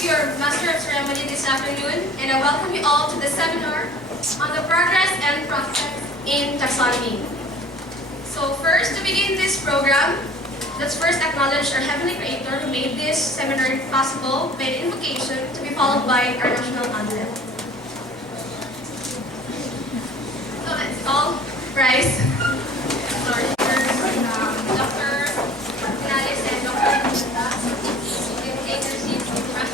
is your Master of Ceremony this afternoon, and I welcome you all to the seminar on the progress and prospects in taxonomy. So first, to begin this program, let's first acknowledge our Heavenly Creator who made this seminar possible by the invocation to be followed by our national anthem. So let's all rise. Sorry, Dr. Canales and Dr. Take your seats in front.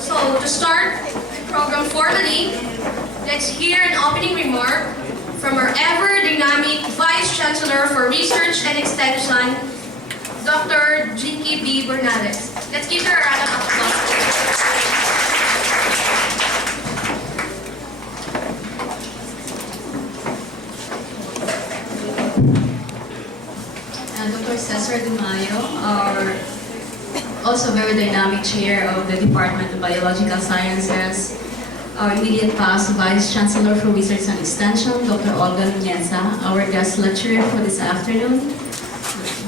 So to start the program formally, let's hear an opening remark from our ever-dynamic Vice Chancellor for Research and Extension, Dr. Jinky B. Bernales. Let's give her a round of applause. Dr. Cesar De Mayo, our also very dynamic chair of the Department of Biological Sciences, our immediate past Vice Chancellor for Research and Extension, Dr. Olga Nuneza, our guest lecturer for this afternoon,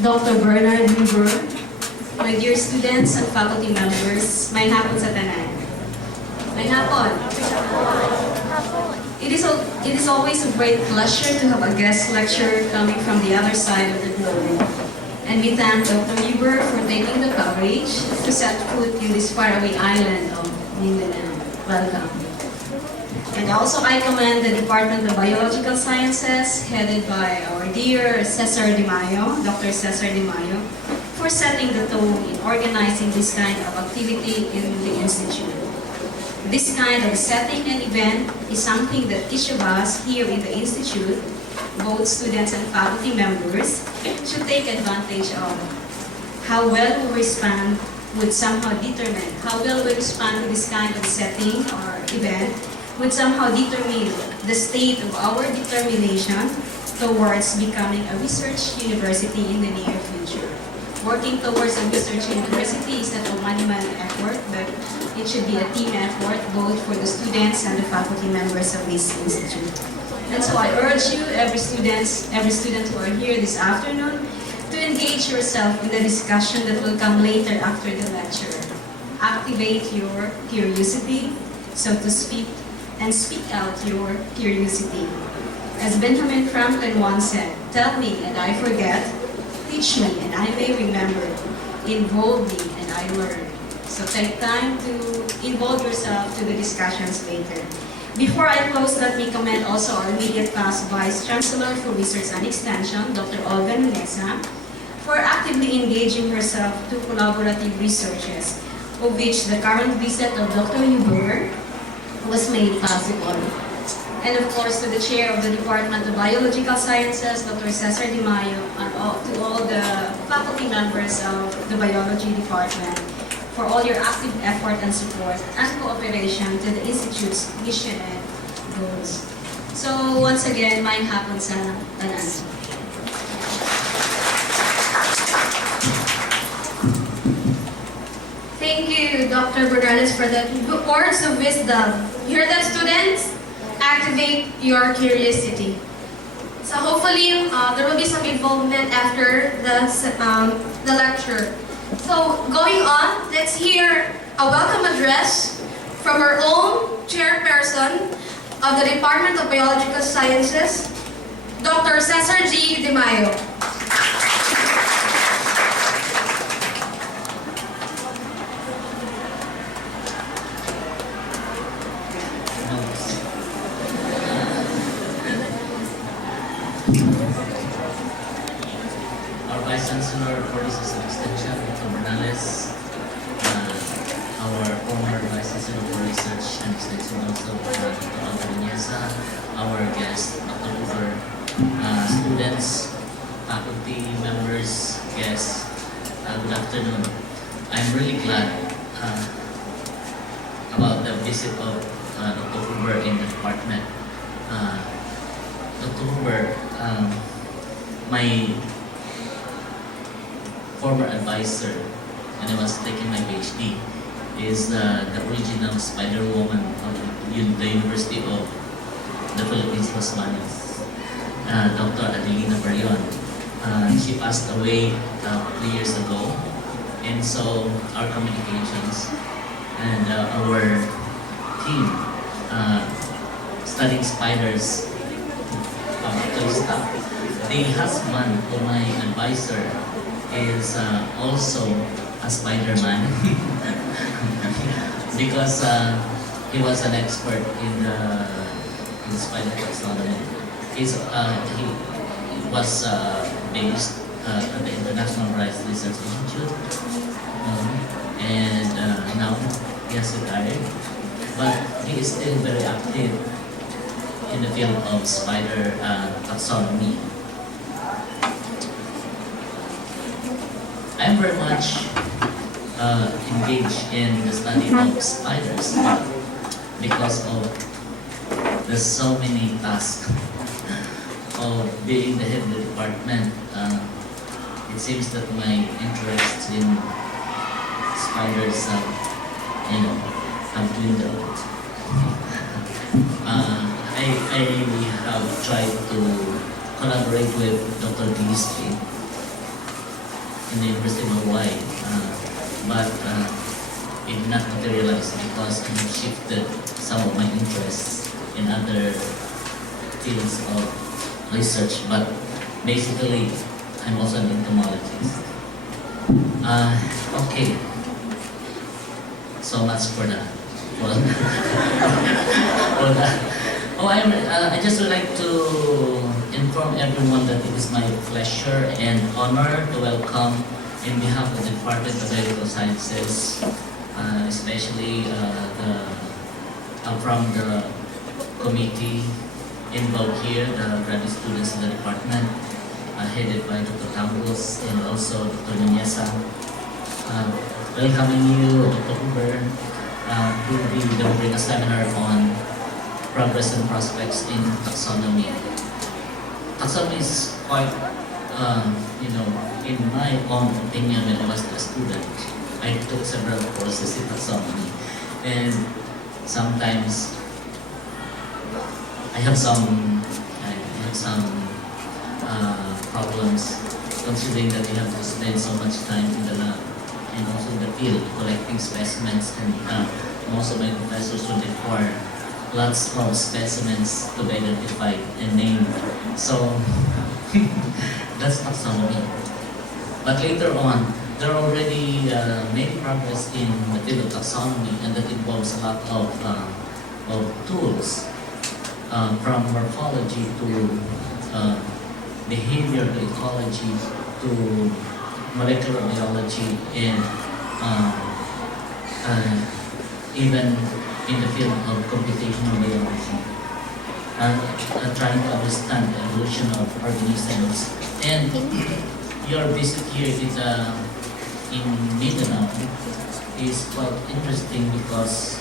Dr. Bernard Weber, my dear students and faculty members, may hapon sa tanan. May hapon. It is always a great pleasure to have a guest lecturer coming from the other side of the globe. And we thank Dr. Weber for taking the courage to set foot in this faraway island of Mindanao. Welcome. And also I commend the Department of Biological Sciences, headed by our dear Cesar De Mayo, Dr. Cesar De Mayo, for setting the tone in organizing this kind of activity in the Institute. This kind of setting and event is something that each of us here in the Institute, both students and faculty members, should take advantage of. How well we respond would somehow determine, how well we respond to this kind of setting or event would somehow determine the state of our determination towards becoming a research university in the near future. Working towards a research university is not a one-man effort, but it should be a team effort, both for the students and the faculty members of this institute. And so I urge you, every student who are here this afternoon, to engage yourself in the discussion that will come later after the lecture. Activate your curiosity, so to speak, and speak out your curiosity. As Benjamin Franklin once said, tell me and I forget, teach me and I may remember, involve me and I learn. So take time to involve yourself to the discussions later. Before I close, let me commend also our immediate past Vice Chancellor for Research and Extension, Dr. Olga Nuneza, for actively engaging herself to collaborative researches, of which the current visit of Dr. Huber was made possible. And of course, to the chair of the Department of Biological Sciences, Dr. Cesar De Mayo, and to all the faculty members of the Biology Department, for all your active effort and support and cooperation to the Institute's mission and goals. So once again, may hapon sa tanan. Thank you, Dr. Bernales, for the words of wisdom. You hear that, students? Activate your curiosity. So hopefully, there will be some involvement after the lecture. So going on, let's hear a welcome address from our own chairperson of the Department of Biological Sciences, Dr. Cesar G. De Mayo. Our Vice Chancellor for Research and Extension, Dr. Bernales, our former Vice Chancellor for Research and Extension also, Dr. Olga Nuneza, our guest, Dr. Cooper, students, faculty members, guests, good afternoon. I'm really glad about the visit of Dr. Cooper in the department. Dr. Cooper, my former advisor when I was taking my PhD is the original Spider Woman of the University of the Philippines, Los Baños, Dr. Adelina Barion. She passed away 3 years ago, and so our communications and our team studying spiders to stop. The husband of my advisor is also a Spider-Man because he was an expert in spider taxonomy. He was based at the International Rice Research Institute, and now he has retired, but he is still very active in the field of spider taxonomy. I'm very much engaged in the study of spiders because of the so many tasks of being the head of the department. It seems that my interest in spiders, have dwindled. I have tried to collaborate with Dr. Gillespie in the University of Hawaii, but it did not materialize because I shifted some of my interests in other fields of research. But basically, I'm also an entomologist. Okay, so much for that. For that. Oh, I just would like to inform everyone that it is my pleasure and honor to welcome in behalf of the Department of Medical Sciences, especially from the committee involved here, the graduate students in the department, headed by Dr. Tambos and also Dr. Nuneza, welcoming you, Dr. Huber, to be delivering a seminar on progress and prospects in taxonomy. Taxonomy is quite, in my own opinion, when I was a student, I took several courses in taxonomy, and sometimes I have some problems considering that you have to spend so much time in the lab and also in the field collecting specimens, and most of my professors will require lots of specimens to be identified and named. So that's taxonomy. But later on, there are already made progress in the field of taxonomy, and that involves a lot of tools, from morphology to behavior to ecology to molecular biology, and even in the field of computational biology, trying to understand the evolution of organisms. And your visit here in Mindanao is quite interesting because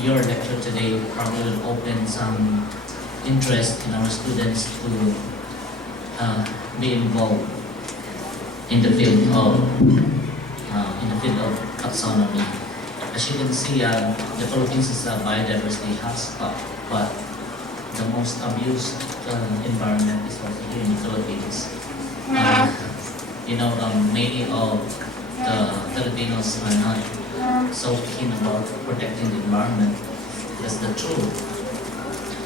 your lecture today probably will open some interest in our students to be involved in the field of taxonomy. As you can see, the Philippines is a biodiversity hotspot, but the most abused environment is also here in the Philippines. Many of the Filipinos are not so keen about protecting the environment. That's the truth.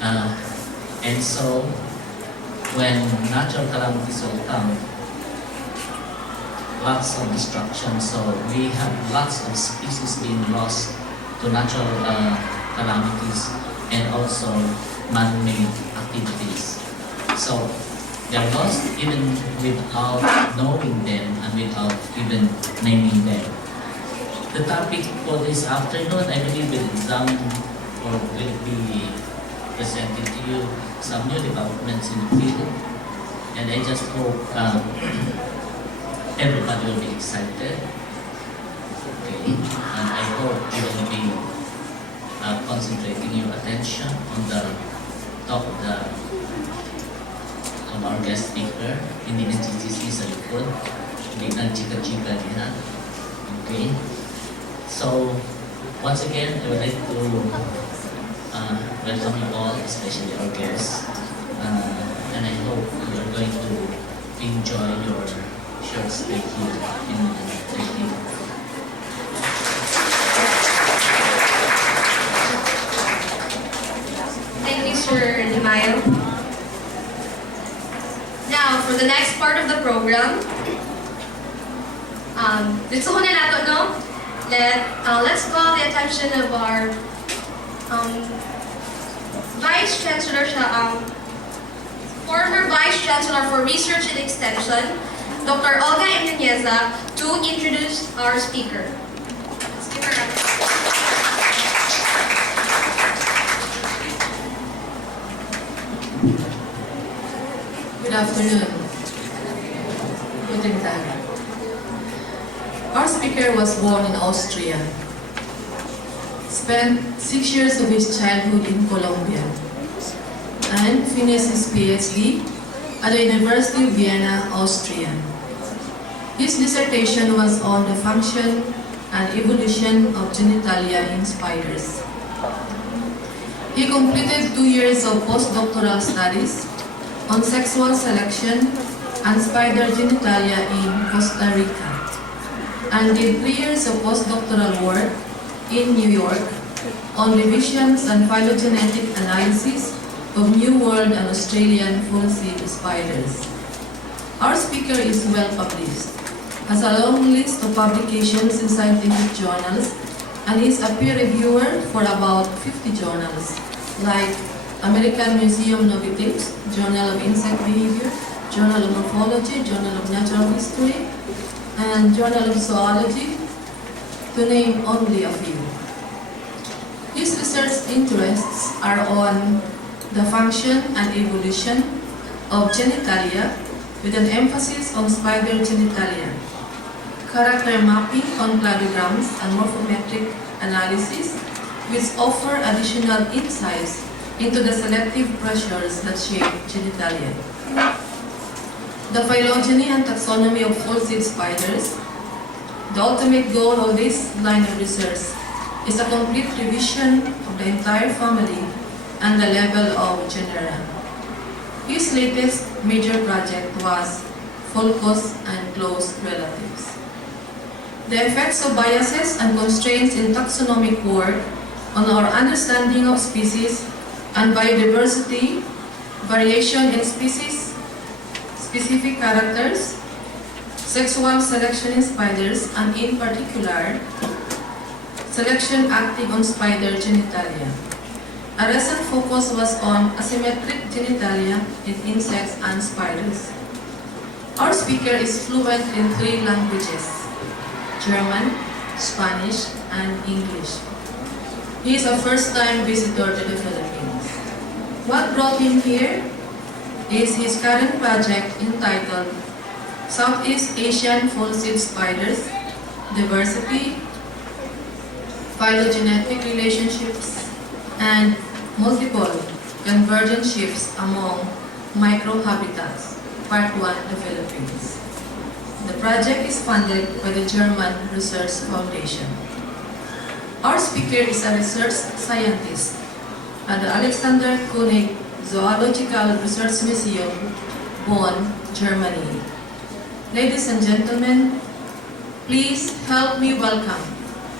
And so, when natural calamities will come, lots of destruction, so we have lots of species being lost to natural calamities and also man-made activities. So they are lost even without knowing them and without even naming them. The topic for this afternoon, I believe, will examine or will be presented to you some new developments in the field, and I just hope everybody will be excited. Okay, and I hope you will be concentrating your attention on the talk of our guest speaker. Hindi nagchichismi sa likod, hindi nagchika-chika niya. Okay, so Once again, I would like to welcome you all, especially our guests. And I hope you are going to enjoy your short stay here in Manila. Thank you. Thank you, Sir Mayo. Now, for the next part of the program, gusto ko na nato, no? Let's call the attention of our Vice Chancellor siya, former Vice Chancellor for Research and Extension, Dr. Olga Imeñeza, to introduce our speaker. Let's give her a Good afternoon. Guten Tag. Our speaker was born in Austria, spent 6 years of his childhood in Colombia, and finished his PhD at the University of Vienna, Austria. His dissertation was on the function and evolution of genitalia in spiders. He completed 2 years of postdoctoral studies on sexual selection and spider genitalia in Costa Rica, and did 3 years of postdoctoral work in New York on revisions and phylogenetic analysis of New World and Australian full-seed spiders. Our speaker is well published, has a long list of publications in scientific journals, and is a peer reviewer for about 50 journals, like American Museum Novitips, Journal of Insect Behavior, Journal of Morphology, Journal of Natural History, and Journal of Zoology, to name only a few. His research interests are on the function and evolution of genitalia, with an emphasis on spider genitalia, character mapping on cladograms and morphometric analysis, which offer additional insights into the selective pressures that shape genitalia. The phylogeny and taxonomy of full-seed spiders. The ultimate goal of this line of research is a complete revision of the entire family and the level of genera. His latest major project was Full-Cause and Close Relatives. The effects of biases and constraints in taxonomic work on our understanding of species and biodiversity, variation in species, specific characters, sexual selection in spiders, and in particular, selection acting on spider genitalia. A recent focus was on asymmetric genitalia in insects and spiders. Our speaker is fluent in 3 languages: German, Spanish, and English. He is a first-time visitor to the Philippines. What brought him here is his current project entitled Southeast Asian Full-Seed Spiders, Diversity, Phylogenetic Relationships, and Multiple Convergent Shifts Among Microhabitats, Part 1, the Philippines. The project is funded by the German Research Foundation. Our speaker is a research scientist at the Alexander Koenig Zoological Research Museum, Bonn, Germany. Ladies and gentlemen, please help me welcome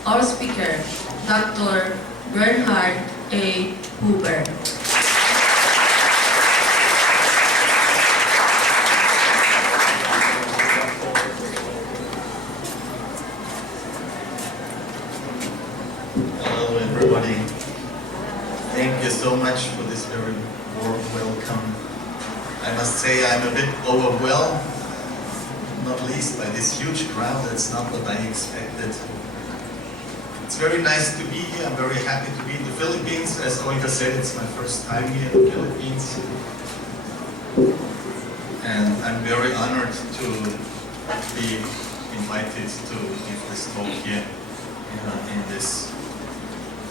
our speaker, Dr. Bernhard A. Huber. Hello everybody. Thank you so much for this very warm welcome. I must say I'm a bit overwhelmed, not least by this huge crowd. That's not what I expected. It's very nice to be here. I'm very happy to be in the Philippines. As Olga said, it's my first time here in the Philippines. And I'm very honored to be invited to give this talk here in this.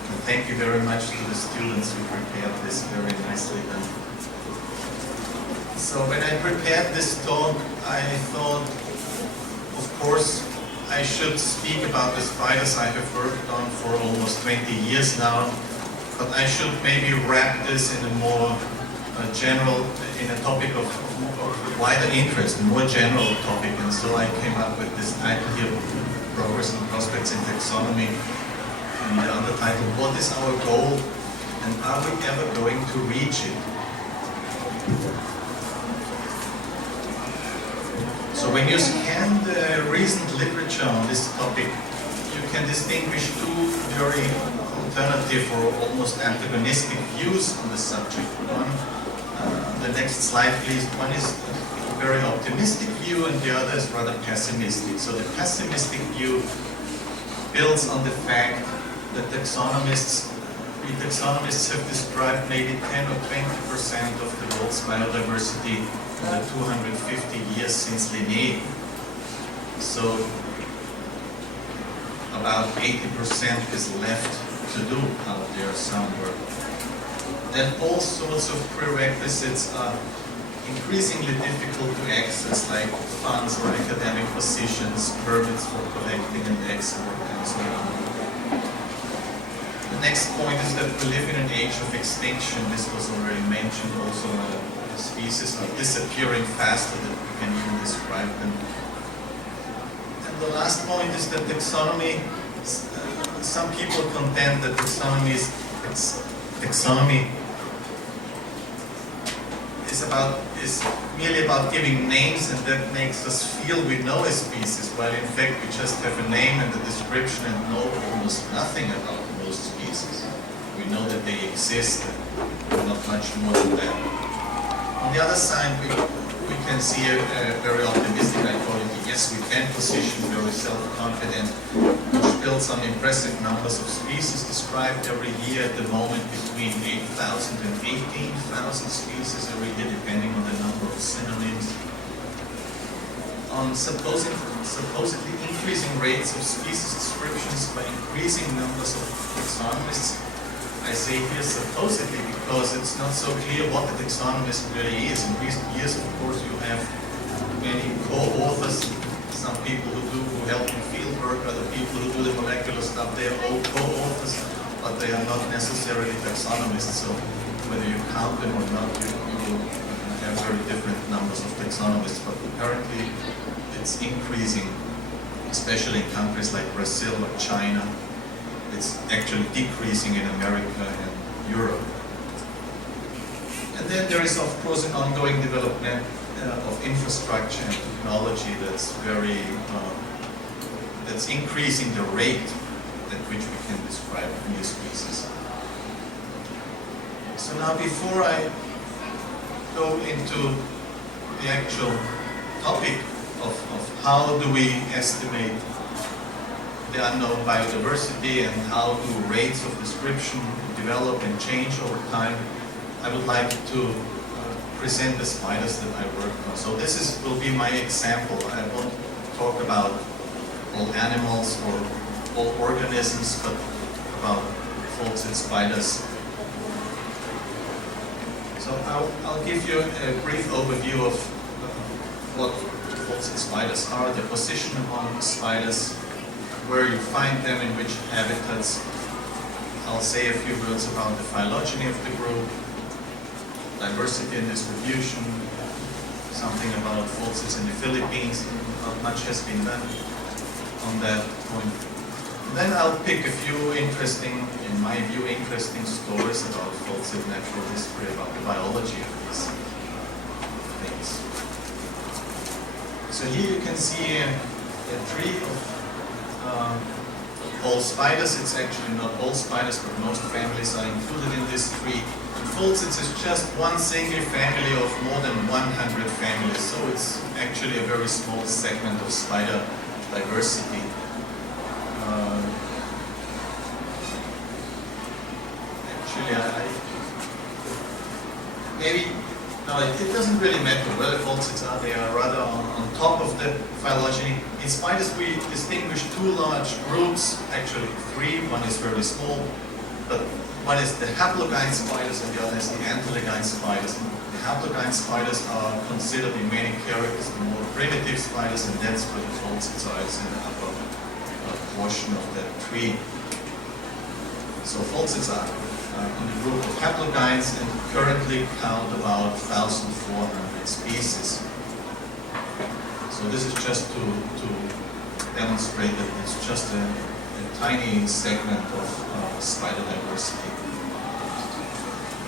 And thank you very much to the students who prepared this very nicely done. So when I prepared this talk, I thought, of course, I should speak about the spiders I have worked on for almost 20 years now, but I should maybe wrap this in a more general, in a topic of wider interest, a more general topic, and so I came up with this title here, Progress and Prospects in Taxonomy, and the undertitle, What is our goal and are we ever going to reach it? So when you scan the recent literature on this topic, you can distinguish two very alternative or almost antagonistic views on the subject. One, the next slide please, one is a very optimistic view and the other is rather pessimistic. So the pessimistic view builds on the fact that taxonomists have described maybe 10 or 20% of the world's biodiversity in the 250 years since Linné. So about 80% is left to do out there somewhere. Then all sorts of prerequisites are increasingly difficult to access, like funds or academic positions, permits for collecting and export, and so on. The next point is that we live in an age of extinction. This was already mentioned also. Species are disappearing faster than we can even describe them. And the last point is that taxonomy, some people contend that taxonomy is merely about giving names, and that makes us feel we know a species, while in fact we just have a name and a description and know almost nothing about most species. We know that they exist, and not much more than that. On the other side, we can see a very optimistic quality. Yes, we can position very self-confident, which builds on impressive numbers of species described every year, at the moment between 8,000 and 18,000 species every year, depending on the number of synonyms. On supposedly increasing rates of species descriptions by increasing numbers of taxonomists. I say here supposedly because it's not so clear what the taxonomist really is. In recent years, of course, you have many co-authors, some people who help in field work, other people who do the molecular stuff. They are all co-authors, but they are not necessarily taxonomists. So whether you count them or not, you will have very different numbers of taxonomists. But apparently, it's increasing, especially in countries like Brazil or China. It's actually decreasing in America and Europe. And then there is, of course, an ongoing development of infrastructure and technology that's that's increasing the rate at which we can describe new species. So now, before I go into the actual topic of how do we estimate the unknown biodiversity and how do rates of description develop and change over time, I would like to present the spiders that I worked on. So this will be my example. I won't talk about all animals or all organisms, but about false spiders. So I'll give you a brief overview of what false spiders are, the position among spiders, where you find them, in which habitats. I'll say a few words about the phylogeny of the group, diversity and distribution, something about falsies in the Philippines. Not much has been done on that point. And then I'll pick a few interesting, in my view, interesting stories about falsies natural history, about the biology of these things. So here you can see a tree of all spiders. It's actually not all spiders, but most families are included in this tree. And falsies is just one single family of more than 100 families, so it's actually a very small segment of spider diversity. It doesn't really matter where the falsies are. They are rather on top of the phylogeny. In spiders, we distinguish two large groups, actually three. One is very small, but one is the haplogyne spiders and the other is the antilogyne spiders. The haplogyne spiders are considered in many characters the more primitive spiders, and that's where the falsies are in the upper portion of that tree. So falsids are in the group of haplogynes and currently count about 1,400 species. So this is just to demonstrate that it's just a tiny segment of spider diversity.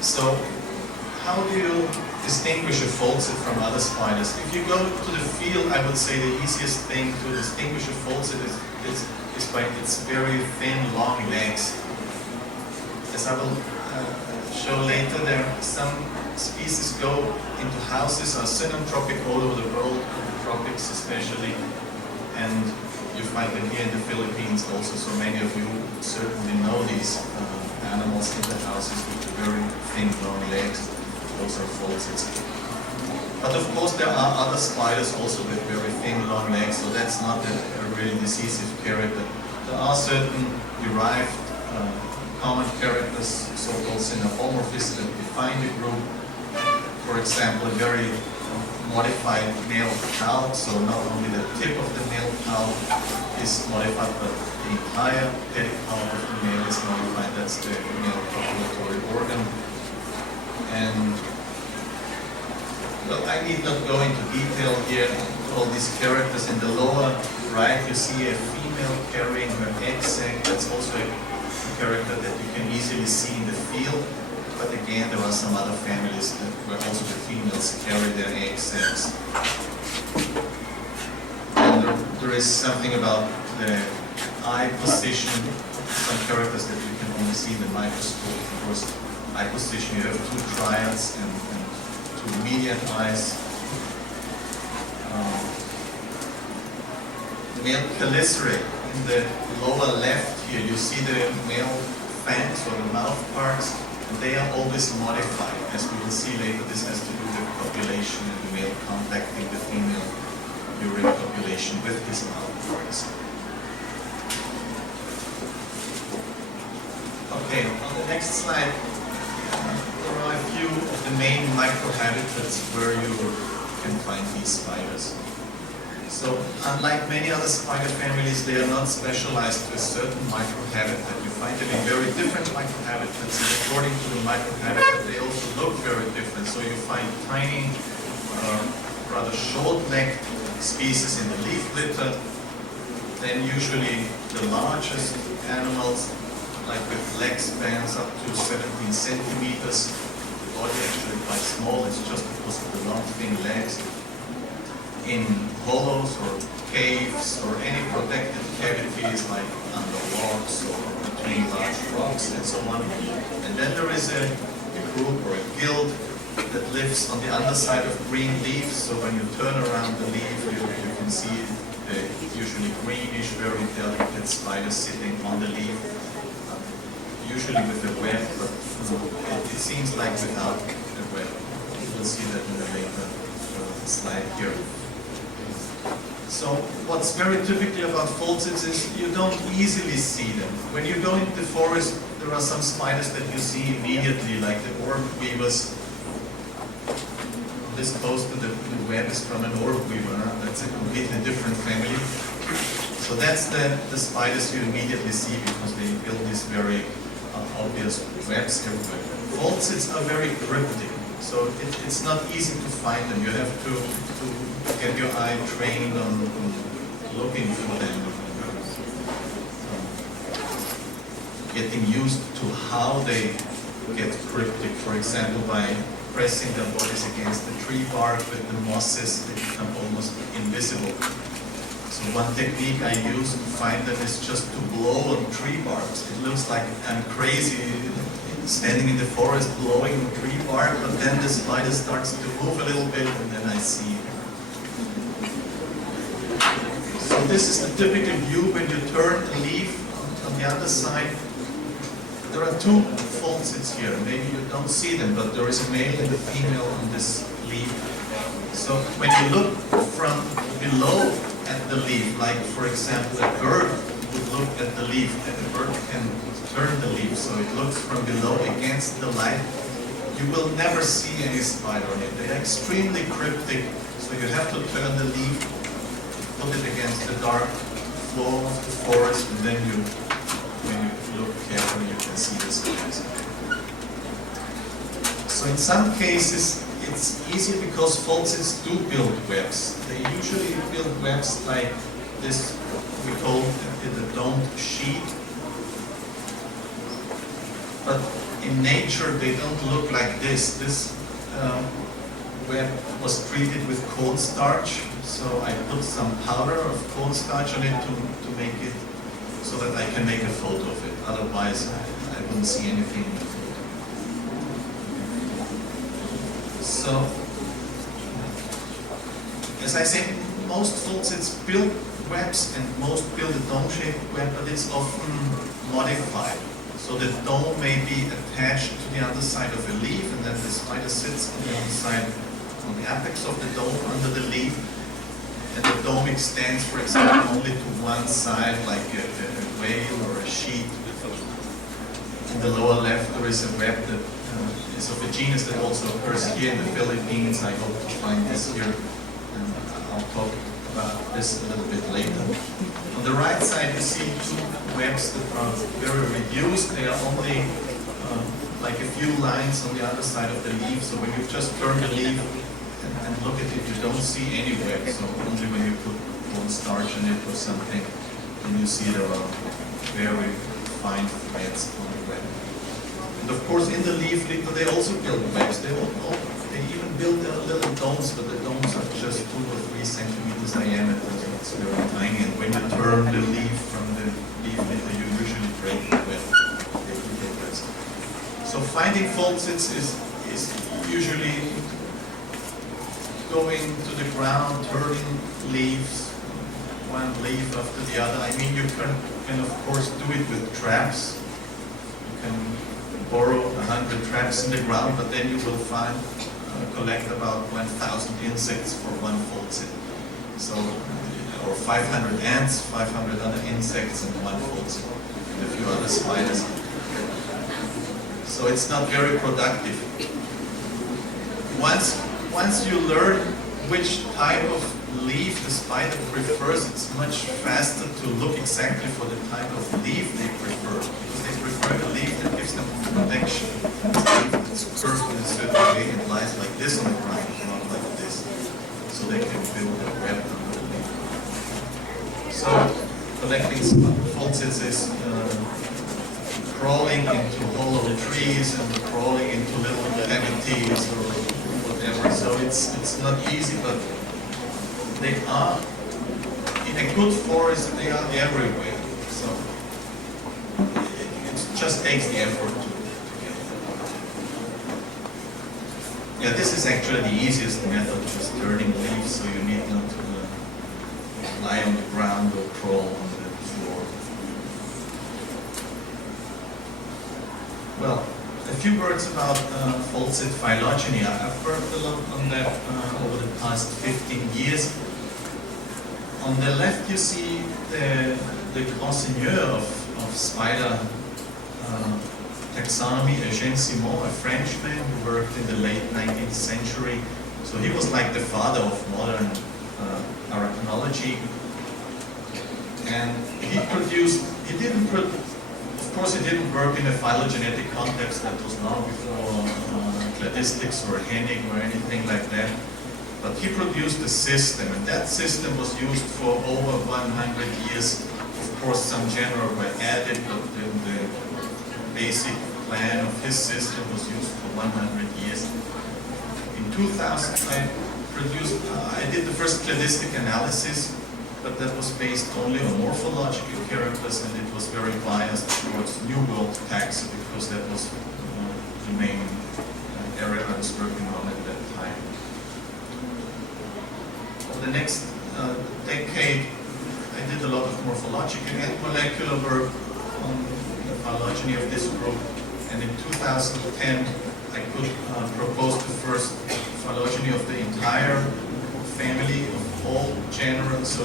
So how do you distinguish a falsid from other spiders? If you go to the field, I would say the easiest thing to distinguish a falsid is by its very thin, long legs. As I will show later, there some species go into houses, are synanthropic all over the world, in the tropics especially, and you find them here in the Philippines also. So many of you certainly know these animals in the houses with very thin, long legs. Those are falsids. But of course there are other spiders also with very thin, long legs, so that's not a really decisive character. There are certain derived common characters, so-called synapomorphists, that define the group. For example, a very modified male palp, so not only the tip of the male palp is modified, but the entire pedipalp of the male is modified. That's the male copulatory organ. And well, I need not go into detail here. All these characters in the lower right, you see a female carrying her egg sac. That's also a character that you can easily see in the field. But again, there are some other families where also the females carry their egg sacs. And there is something about the eye position, some characters that you can only see in the microscope. Of course, eye position, you have two triads and two median eyes. The male chelicerae, in the lower left here, you see the male fangs or the mouth parts, and they are always modified. As we will see later, this has to do with copulation and the male contacting the female during copulation with his mouth parts. Okay, on the next slide, there are a few of the main microhabitats where you can find these spiders. So, unlike many other spider families, they are not specialized to a certain microhabitat. You find them in very different microhabitats, and according to the microhabitat, they also look very different. So you find tiny, rather short-necked species in the leaf litter, then usually the largest animals, like with leg spans up to 17 centimeters. The body actually quite small, it's just because of the long, thin legs. In hollows or caves or any protected cavities like under rocks or between large rocks and so on. And then there is a group or a guild that lives on the underside of green leaves. So when you turn around the leaf, you can see the usually greenish, very delicate spider sitting on the leaf, usually with a web, but it seems like without a web. We'll see that in a later slide here. So what's very typical about falsids is you don't easily see them. When you go into the forest, there are some spiders that you see immediately, like the orb weavers. This poster, the web is from an orb weaver. That's a completely different family. So that's the spiders you immediately see because they build these very obvious webs everywhere. Falsids are very cryptic. So it's not easy to find them. You have to get your eye trained on looking for them, getting used to how they get cryptic. For example, by pressing their bodies against the tree bark with the mosses, they become almost invisible. So one technique I use to find them is just to blow on tree barks. It looks like I'm crazy standing in the forest blowing on tree bark, but then the spider starts to move a little bit and then I see it. So this is the typical view when you turn a leaf on the other side. There are two falsids here. Maybe you don't see them, but there is a male and a female on this leaf. So when you look from below at the leaf, like for example a bird would look at the leaf, and the bird can turn the leaf so it looks from below against the light, you will never see any spider on it. They are extremely cryptic, so you have to turn the leaf, put it against the dark floor of the forest, and then when you look carefully, you can see the spines. So in some cases, it's easy because falsids do build webs. They usually build webs like this, we call it a domed sheet. But in nature, they don't look like this. This web was treated with cornstarch, so I put some powder of cornstarch on it to make it so that I can make a photo of it. Otherwise, I wouldn't see anything in the photo. So, as I said, most falsids build webs and most build a dome-shaped web, but it's often modified. So the dome may be attached to the underside of a leaf, and then the spider sits on the underside, on the apex of the dome under the leaf, and the dome extends, for example, only to one side, like a whale or a sheet. In the lower left, there is a web that is of a genus that also occurs here in the Philippines. I hope to find this here, and I'll talk about this a little bit later. On the right side, you see two webs that are very reduced. They are only like a few lines on the other side of the leaf. So when you just turn the leaf and look at it, you don't see any web. So only when you put cornstarch in it or something, then you see there are very fine threads on the web. And of course, in the leaf litter, they also build webs. They even build their little domes, but the domes are just 2 or 3 centimeters diameter. So it's very tiny. And when you turn the leaf from the leaf litter, you usually break the web. So finding falsids is usually going to the ground, turning leaves, one leaf after the other. I mean, you can of course do it with traps. You can borrow 100 traps in the ground, but then you will collect about 1,000 insects for one falsid. So, or 500 ants, 500 other insects, and one falsid, and a few other spiders. So it's not very productive. Once you learn which type of leaf the spider prefers, it's much faster to look exactly for the type of leaf they prefer. Because they prefer a leaf that gives them protection. It's curved in a certain way and lies like this on the ground, not like this. So they can build a web on the leaf. So collecting falsids is crawling into hollow trees and crawling into little cavities or whatever. So it's not easy, but they are, in a good forest, they are everywhere. So it just takes the effort to get them. Yeah, this is actually the easiest method, just turning leaves, so you need not to lie on the ground or crawl on the floor. Well, a few words about falsid phylogeny. I've worked a lot on that over the past 15 years. On the left you see the grand seigneur of spider taxonomy, Eugène Simon, a Frenchman who worked in the late 19th century. So he was like the father of modern arachnology. And of course he didn't work in a phylogenetic context that was long before cladistics or Hennig or anything like that. But he produced a system, and that system was used for over 100 years. Of course, some genera were added, but the basic plan of his system was used for 100 years. In 2000, I did the first cladistic analysis, but that was based only on morphological characters, and it was very biased towards New World taxa, because that was the main area I was working on at that time. For the next decade, I did a lot of morphological and molecular work on the phylogeny of this group, and in 2010 I could propose the first phylogeny of the entire family of all genera. So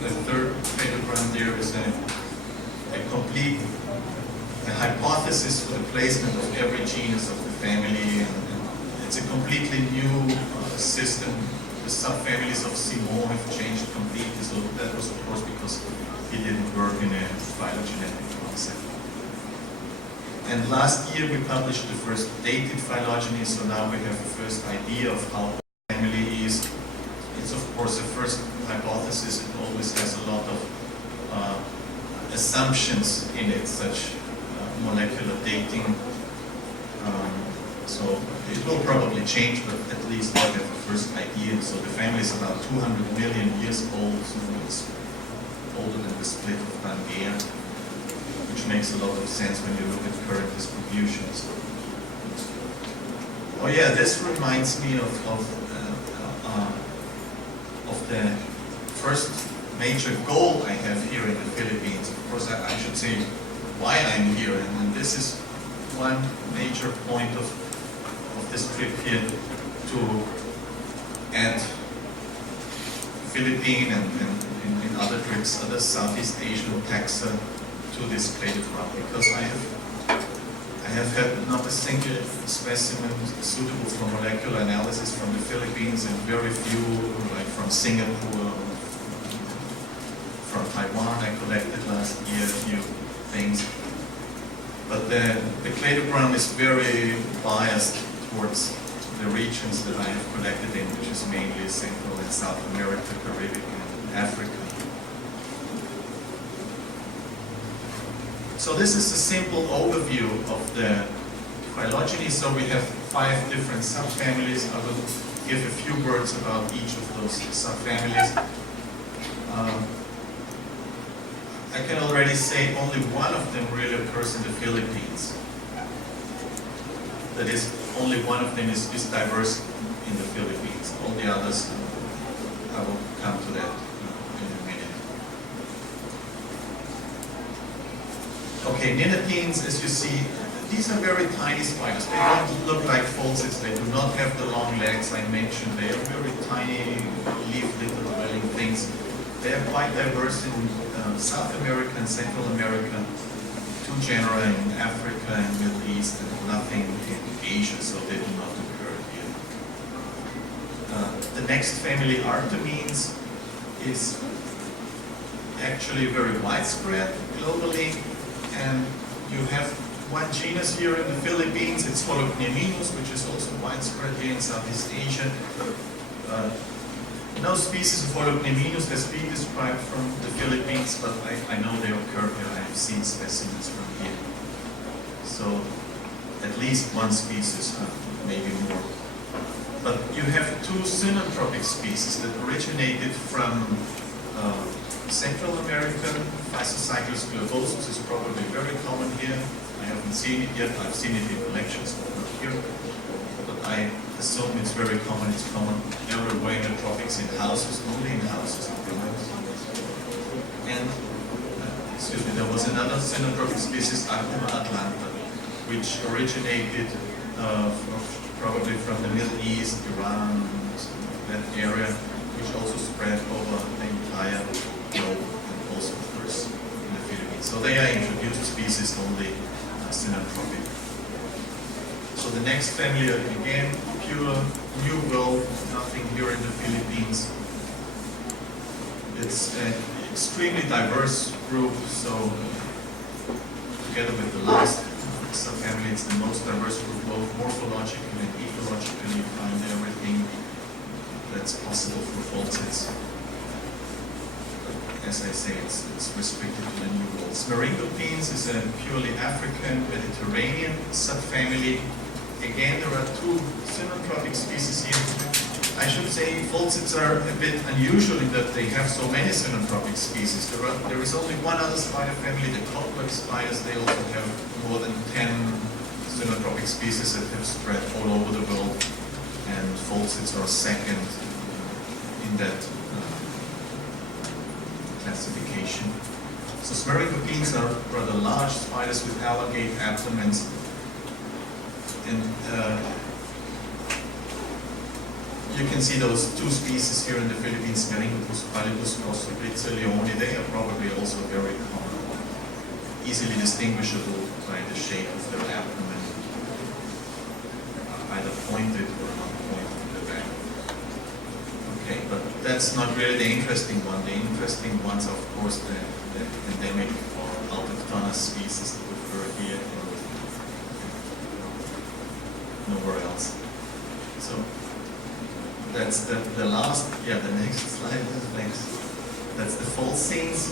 the third phagogram there is a complete hypothesis for the placement of every genus of the family, and it's a completely new system the subfamilies of Simon have changed completely, so that was of course because he didn't work in a phylogenetic concept. And last year we published the first dated phylogeny, so now we have the first idea of how the family is. It's of course a first hypothesis, it always has a lot of assumptions in it, such molecular dating. So it will probably change, but at least we have the first idea. So the family is about 200 million years old, so it's older than the split of Pangea, which makes a lot of sense when you look at current distributions. Oh yeah, this reminds me of the first major goal I have here in the Philippines. Of course, I should say why I'm here, and this is one major point of this trip here, to add Philippine and in other trips, other Southeast Asian taxa to this cladogram, because I have had not a single specimen suitable for molecular analysis from the Philippines, and very few like from Singapore, from Taiwan. I collected last year a few things. But the cladogram is very biased towards the regions that I have collected in, which is mainly Central and South America, Caribbean, and Africa. So this is a simple overview of the phylogeny. So we have 5 different subfamilies. I will give a few words about each of those subfamilies. I can already say only one of them really occurs in the Philippines. That is, only one of them is diverse in the Philippines. All the others, I will come to that in a minute. Okay, ninipines, as you see, these are very tiny spiders. They don't look like falsies. They do not have the long legs I mentioned. They are very tiny, leaf litter dwelling things. They are quite diverse in South America and Central America, 2 genera in Africa and Middle East, and nothing in Asia, so they do not occur here. The next family, Artemines, is actually very widespread globally, and you have one genus here in the Philippines. It's Holocneminus, which is also widespread here in Southeast Asia. No species of Holocneminus has been described from the Philippines, but I know they occur here. I have seen specimens from here. So at least one species, maybe more. But you have 2 synanthropic species that originated from Central American. Physocyclus glavosus is probably very common here. I haven't seen it yet. I've seen it in collections, but not here. But I assume it's very common. It's common everywhere in the tropics, in houses, only in houses and buildings. And, excuse me, there was another synanthropic species, Artema atlanta, which originated probably from the Middle East, Iran, that area, which also spread over the entire globe and also, of course, in the Philippines. So they are introduced species, only synanthropic. So the next family, again, pure New World, nothing here in the Philippines. It's an extremely diverse group, so together with the last subfamily, it's the most diverse group, both morphologically and ecologically. You find everything that's possible for falsids. As I say, it's restricted to the New World. Smeringopines is a purely African Mediterranean subfamily. Again, there are 2 synanthropic species here. I should say falsids are a bit unusual in that they have so many synanthropic species. There is only one other spider family, the cobweb spiders. They also have more than 10 synanthropic species that have spread all over the world, and falsids are second in that classification. So Smeringopines are rather large spiders with alligate abdomens. And you can see those 2 species here in the Philippines, Smeringopus pallidus, Costoblitzer leoni. They are probably also very common, easily distinguishable by the shape of their abdomen, either pointed or not pointed in the back. that's not really the interesting one. The interesting ones are, of course, the endemic or autochthonous species that occur here and nowhere else. So that's the last, the next slide, thanks. That's the Folscenes.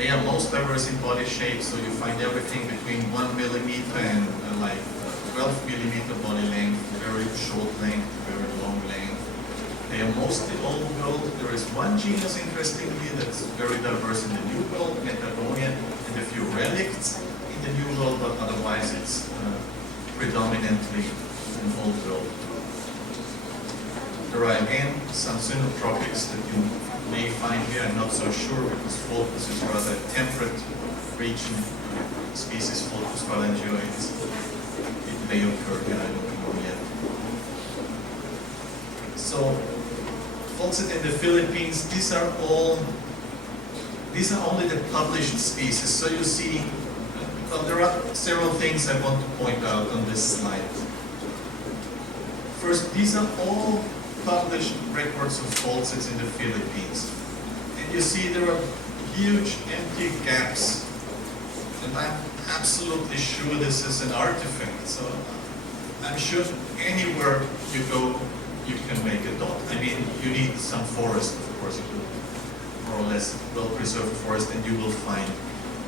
They are most diverse in body shape, so you find everything between 1 millimeter and 12 millimeter body length, very short length, very long length. They are mostly old world. There is one genus, interestingly, that's very diverse in the New World, Metabonia, and a few relicts in the New World, but otherwise it's predominantly an old world. There are again some synotropics that you may find here. I'm not so sure because Pholcus is rather a temperate region. Species Pholcus phalangioides. It may occur here, I don't know yet. So, Folcet in the Philippines, these are only the published species. So you see, well, there are several things I want to point out on this slide. First, these are all published records of Folcets in the Philippines. And you see there are huge empty gaps. And I'm absolutely sure this is an artifact. So I'm sure anywhere you go, you can make a dot. I mean, you need some forest, of course, more or less well-preserved forest, and you will find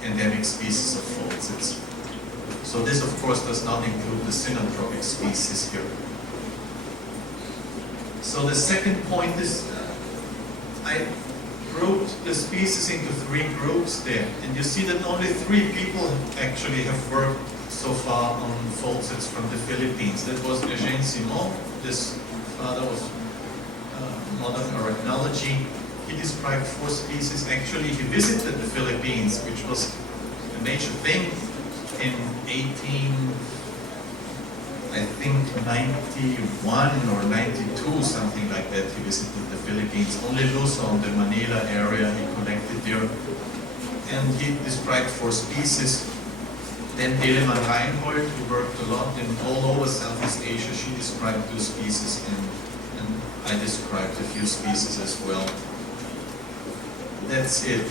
endemic species of Folcets. So this, of course, does not include the synanthropic species here. So the second point is, I grouped the species into 3 groups there, and you see that only 3 people actually have worked so far on Folcets from the Philippines. That was Eugène Simon. This father was modern arachnology. He described 4 species. Actually, he visited the Philippines, which was a major thing in 91 or 92, something like that. He visited the Philippines. Only Luzon, the Manila area, he collected there. And he described 4 species. Then Telemann Reinhold, who worked a lot in all over Southeast Asia, she described 2 species, and I described a few species as well. That's it.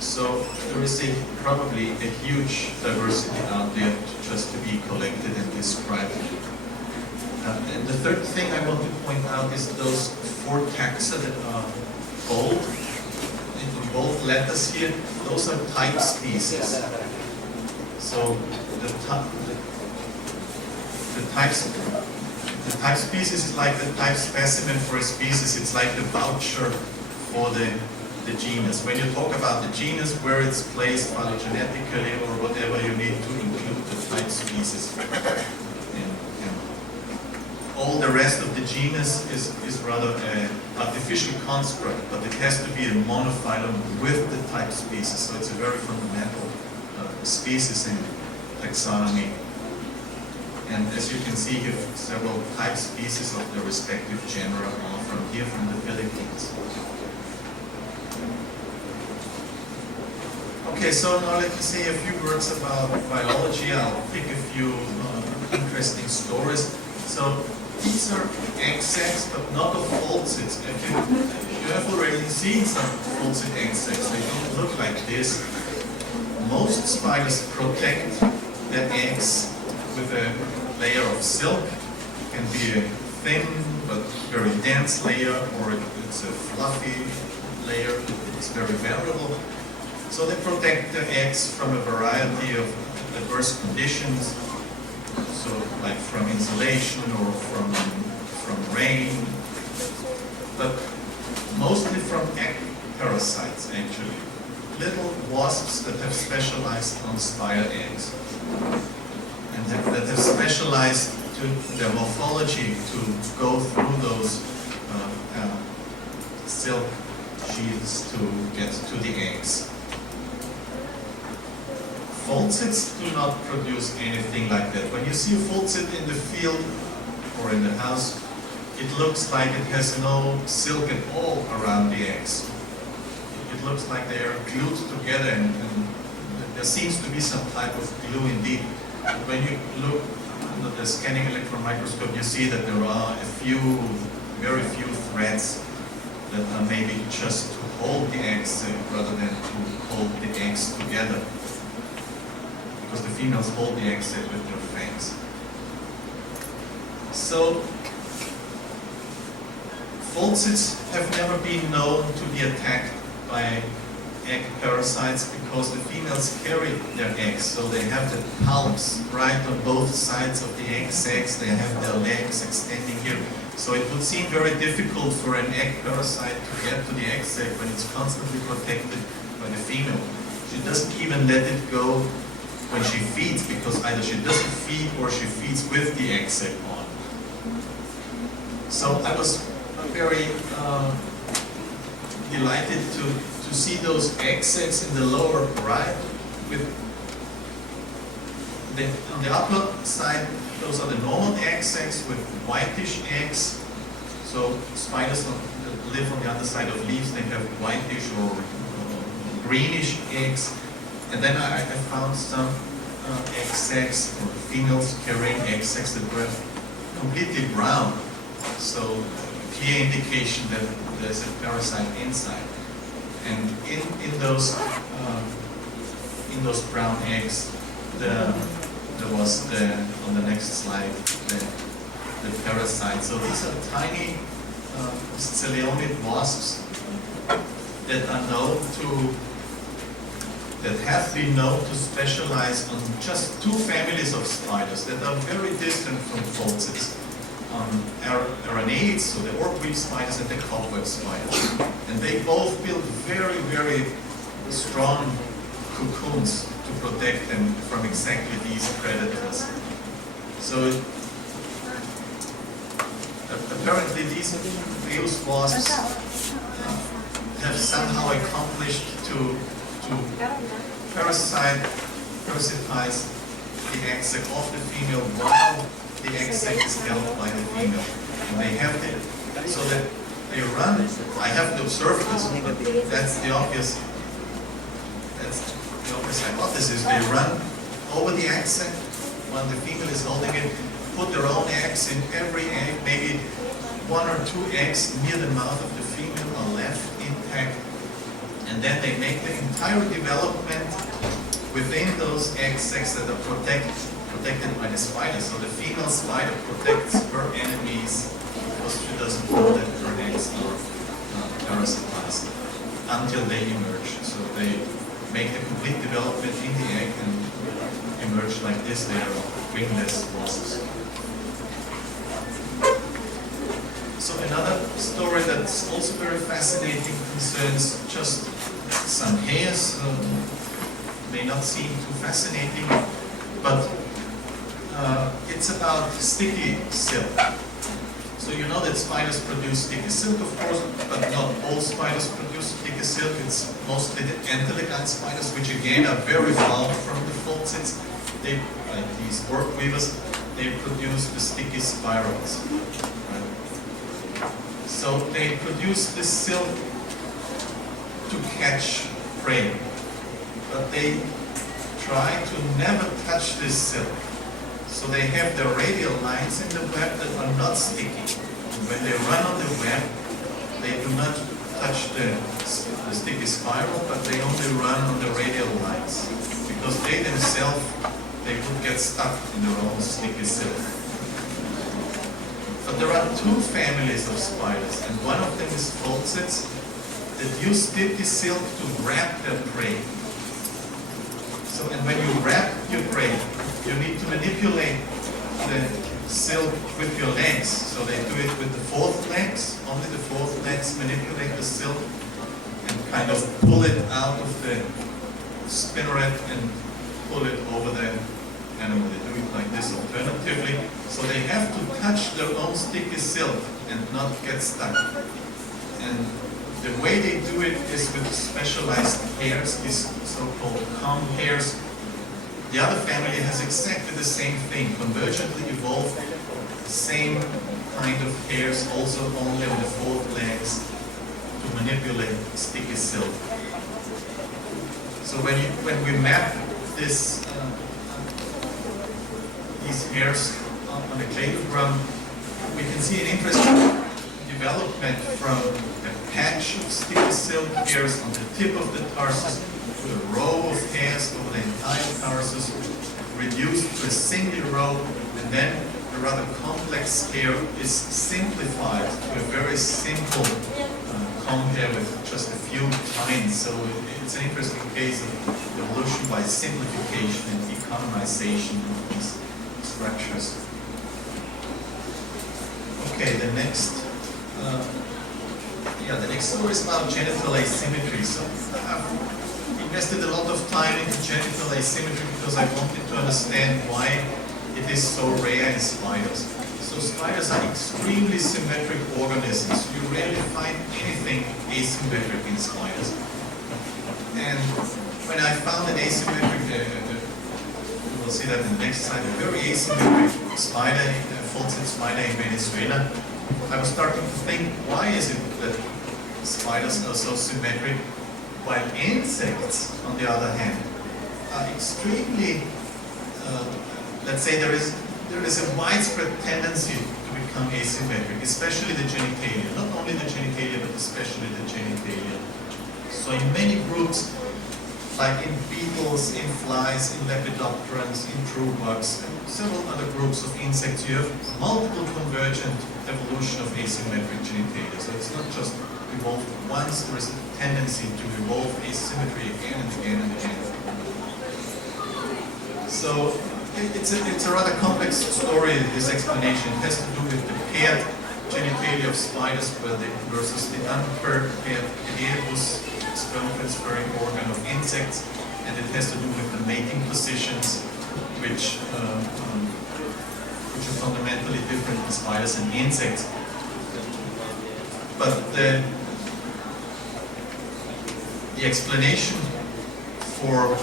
So there is probably a huge diversity out there just to be collected and described. And the third thing I want to point out is those 4 taxa that are bold, in bold letters here. Those are type species. So the type species is like the type specimen for a species. It's like the voucher for the genus. When you talk about the genus, where it's placed phylogenetically or whatever, you need to include the type species. And all the rest of the genus is rather an artificial construct, but it has to be a monophylum with the type species. So it's a very fundamental species in taxonomy. And as you can see here, several type species of the respective genera are from here, from the Philippines. Okay, so now let me say a few words about biology. I'll pick a few interesting stories. So these are egg sacs, but not of Folcets. You have already seen some Folcet egg sacs. They don't look like this. Most spiders protect their eggs with a layer of silk. It can be a thin but very dense layer, or it's a fluffy layer. It's very variable. So they protect their eggs from a variety of adverse conditions, so like from insulation or from rain, but mostly from egg parasites actually. Little wasps that have specialized on spire eggs and that have specialized to their morphology to go through those silk sheaths to get to the eggs. Folcets do not produce anything like that. When you see a Folcet in the field or in the house, it looks like it has no silk at all around the eggs. It looks like they are glued together, and there seems to be some type of glue indeed. But when you look under the scanning electron microscope, you see that there are a few very few threads that are maybe just to hold the eggs rather than to hold the eggs together. Because the females hold the eggs with their fangs. So, Pholcids have never been known to be attacked by egg parasites because the females carry their eggs, so they have the palps right on both sides of the egg sacs, they have their legs extending here. So it would seem very difficult for an egg parasite to get to the egg sac when it's constantly protected by the female. She doesn't even let it go when she feeds, because either she doesn't feed or she feeds with the egg sac on. So I was very delighted to see those egg sacs in the lower right. With on the upper side, those are the normal egg sacs with whitish eggs. So spiders that live on the other side of leaves, they have whitish or greenish eggs. And then I found some egg sacs, or females carrying egg sacs that were completely brown. So clear indication that there's a parasite inside. And in those brown eggs, there was on the next slide the parasite. So these are tiny Celeomid wasps that have been known to specialize on just two families of spiders that are very distant from Pholcids. Araneads, so the orb-weave spiders, and the cobweb spiders. And they both build very, very strong cocoons to protect them from exactly these predators. So apparently these Phaeus wasps have somehow accomplished to parasitize the egg sac of the female while the egg sac is held by the female. And they have so that they run. I haven't observed this, but that's the obvious hypothesis. They run over the egg sac while the female is holding it, put their own eggs in every egg, maybe 1 or 2 eggs near the mouth of the female are left intact. And then they make the entire development within those egg sacs that are protected by the spider. So the female spider protects her enemies because she doesn't know that her eggs are parasitized until they emerge. So they make the complete development in the egg and emerge like this. They are wingless wasps. So another story that's also very fascinating concerns just some hairs. May not seem too fascinating, but it's about sticky silk. So you know that spiders produce sticky silk, of course, but not all spiders produce sticky silk. It's mostly the entelegite spiders, which again are very far from the Pholcids. They, like these orb weavers, they produce the sticky spirals. Right? So they produce this silk to catch prey, but they try to never touch this silk. So they have the radial lines in the web that are not sticky. And when they run on the web, they do not touch the sticky spiral, but they only run on the radial lines. Because they themselves, they would get stuck in their own sticky silk. But there are 2 families of spiders, and one of them is Pholcids that use sticky silk to wrap their prey. So, and when you wrap your prey, you need to manipulate the silk with your legs. So they do it with the 4th legs, only the 4th legs manipulate the silk and kind of pull it out of the spinneret and pull it over the animal. They do it like this alternatively. So they have to touch their own sticky silk and not get stuck. And the way they do it is with specialized hairs, these so-called comb hairs. The other family has exactly the same thing, convergently evolved, same kind of hairs, also only on the 4th legs to manipulate sticky silk. So when we map this, these hairs on a cladogram, we can see an interesting development from a patch of sticky silk hairs on the tip of the tarsus to a row of hairs over the entire tarsus, reduced to a single row, and then the rather complex hair is simplified to a very simple comb hair with just a few tines. So it's an interesting case of evolution by simplification and economization of these structures. Okay, the next story is about genital asymmetry. So I've invested a lot of time into genital asymmetry because I wanted to understand why it is so rare in spiders. So spiders are extremely symmetric organisms. You rarely find anything asymmetric in spiders. And when I found an asymmetric, you will see that in the next slide, a very asymmetric spider, a false-head spider in Venezuela, I was starting to think, why is it that spiders are so symmetric, while insects, on the other hand, are extremely, let's say there is a widespread tendency to become asymmetric, especially the genitalia. Not only the genitalia, but especially the genitalia. So in many groups, like in beetles, in flies, in lepidopterans, in true bugs, and several other groups of insects, you have multiple convergent evolution of asymmetric genitalia. So it's not just evolved once, there is a tendency to evolve asymmetry again and again and again. So it's a rather complex story, this explanation. It has to do with the paired genitalia of spiders versus the unpaired pedibus, sperm transferring organ of insects, and it has to do with the mating positions, which are fundamentally different in spiders and insects. But the explanation for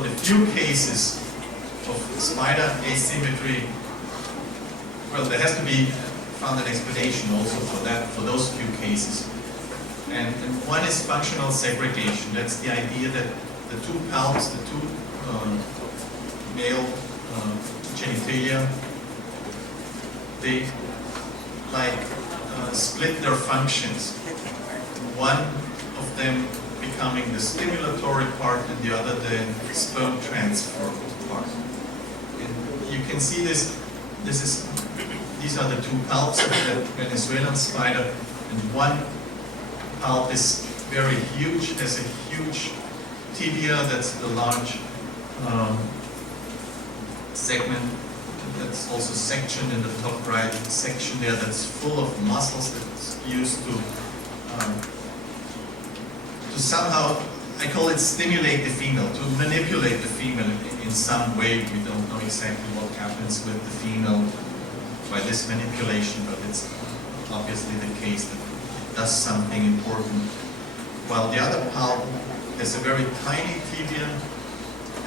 the few cases of spider asymmetry, well, there has to be found an explanation also for that, for those few cases. And one is functional segregation. That's the idea that the two palps, the two male genitalia, they split their functions. One of them becoming the stimulatory part and the other the sperm transfer part. And you can see this. These are the two palps of the Venezuelan spider, and one palp is very huge, has a huge tibia, that's the large segment that's also sectioned in the top right section there, that's full of muscles, that's used to somehow, I call it stimulate the female, to manipulate the female in some way. We don't know exactly what happens with the female by this manipulation, but it's obviously the case that it does something important. While the other palp has a very tiny tibia,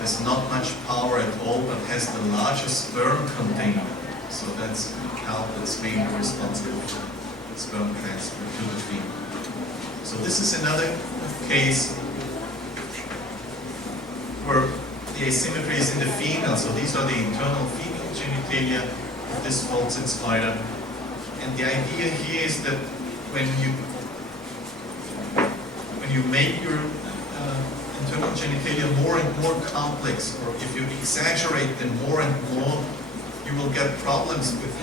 has not much power at all, but has the largest sperm container. So that's the palp that's mainly responsible for sperm transfer to the female. So this is another case where the asymmetry is in the female. So these are the internal female genitalia of this false-head spider. And the idea here is that when you make your internal genitalia more and more complex, or if you exaggerate them more and more, you will get problems with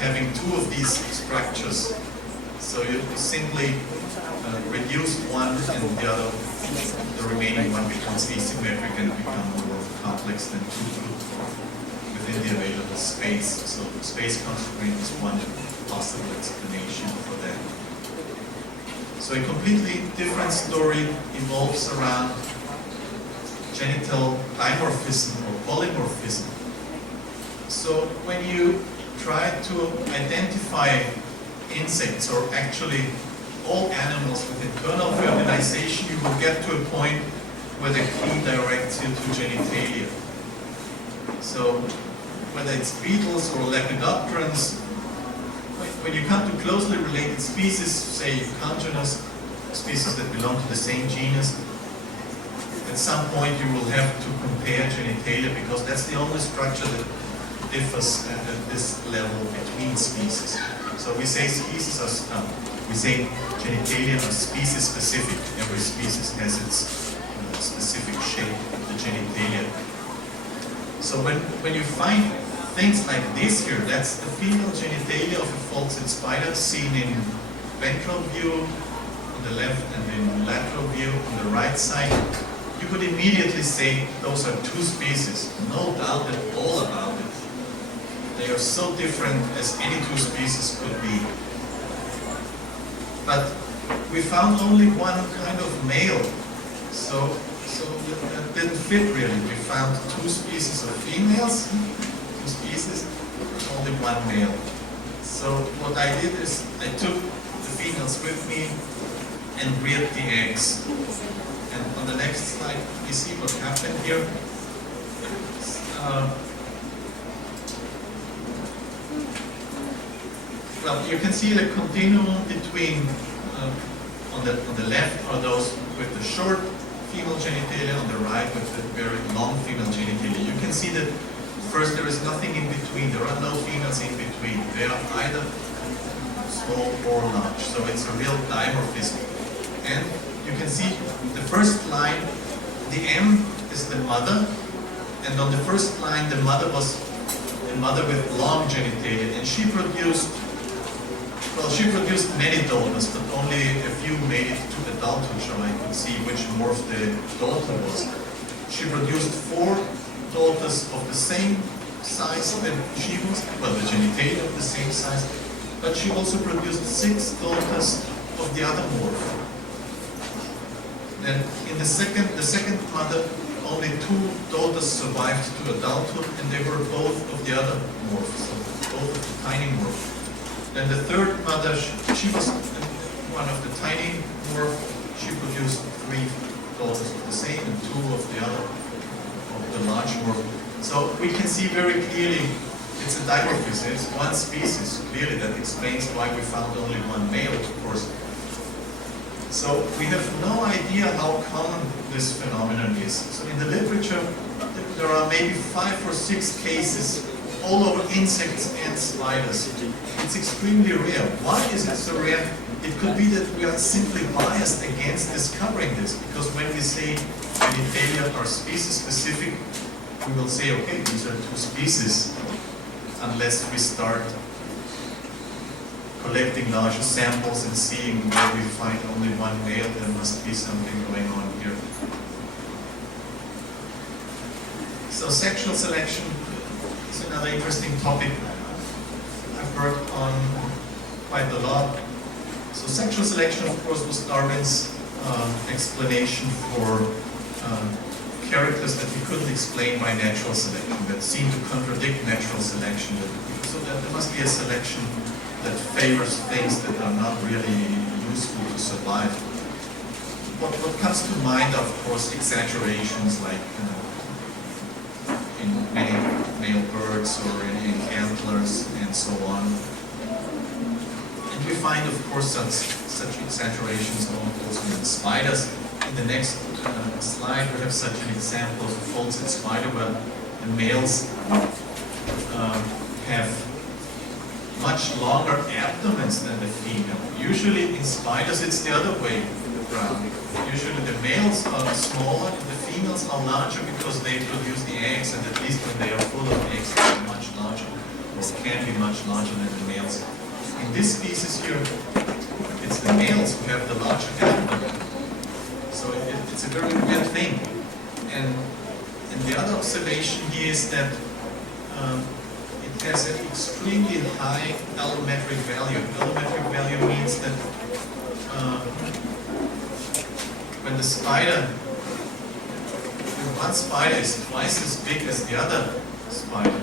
having two of these structures. So you simply reduce one and the remaining one becomes asymmetric and become more complex than two within the available space. So the space constraint is one possible explanation for that. So a completely different story evolves around genital dimorphism or polymorphism. So when you try to identify insects, or actually all animals with internal fertilization, you will get to a point where the key directs you to genitalia. So whether it's beetles or lepidopterans, when you come to closely related species, say congenous species that belong to the same genus, at some point you will have to compare genitalia, because that's the only structure that differs at this level between species. So we say we say genitalia are species specific. Every species has its specific shape of the genitalia. So when you find things like this here, that's the female genitalia of a false-head spider seen in ventral view on the left and in lateral view on the right side. You could immediately say those are two species. No doubt at all about it. They are so different as any two species could be. But we found only one kind of male, so that didn't fit really. We found two species of females, two species, only one male. So what I did is I took the females with me and reared the eggs. And on the next slide, you see what happened here. Well, you can see the continuum between, on the left are those with the short female genitalia, on the right with the very long female genitalia. You can see that first there is nothing in between. There are no females in between. They are either small or large. So it's a real dimorphism. And you can see the first line, the M is the mother, and on the first line the mother was a mother with long genitalia, and she produced many daughters, but only a few made it to adulthood, so I could see which morph the daughter was. She produced 4 daughters of the same size that she was, well, the genitalia of the same size, but she also produced 6 daughters of the other morph. Then in the second mother, only 2 daughters survived to adulthood, and they were both of the other morph, so both of the tiny morph. Then the third mother, she was one of the tiny morph. She produced 3 daughters of the same and 2 of the other, of the large morph. So we can see very clearly it's a dimorphism. It's one species. Clearly that explains why we found only one male, of course. So we have no idea how common this phenomenon is. So in the literature, there are maybe 5 or 6 cases all over insects and spiders. It's extremely rare. Why is it so rare? It could be that we are simply biased against discovering this, because when we say genitalia are species specific, we will say, okay, these are 2 species, unless we start collecting larger samples and seeing where we find only one male, there must be something going on here. So sexual selection is another interesting topic I've worked on quite a lot. So sexual selection, of course, was Darwin's explanation for characters that we couldn't explain by natural selection, that seem to contradict natural selection. So that there must be a selection that favors things that are not really useful to survive. What comes to mind, of course, exaggerations like in many male birds or in antlers and so on. And we find, of course, such exaggerations also in spiders. In the next slide, we have such an example of a false-head spider where the males have much longer abdomens than the female. Usually in spiders it's the other way around. Usually the males are smaller and the females are larger because they produce the eggs, and at least when they are full of eggs they are much larger, or can be much larger than the males. In this species here, it's the males who have the larger abdomen. So it's a very weird thing. And the other observation here is that it has an extremely high allometric value. Allometric value means that when the spider, when one spider is twice as big as the other spider,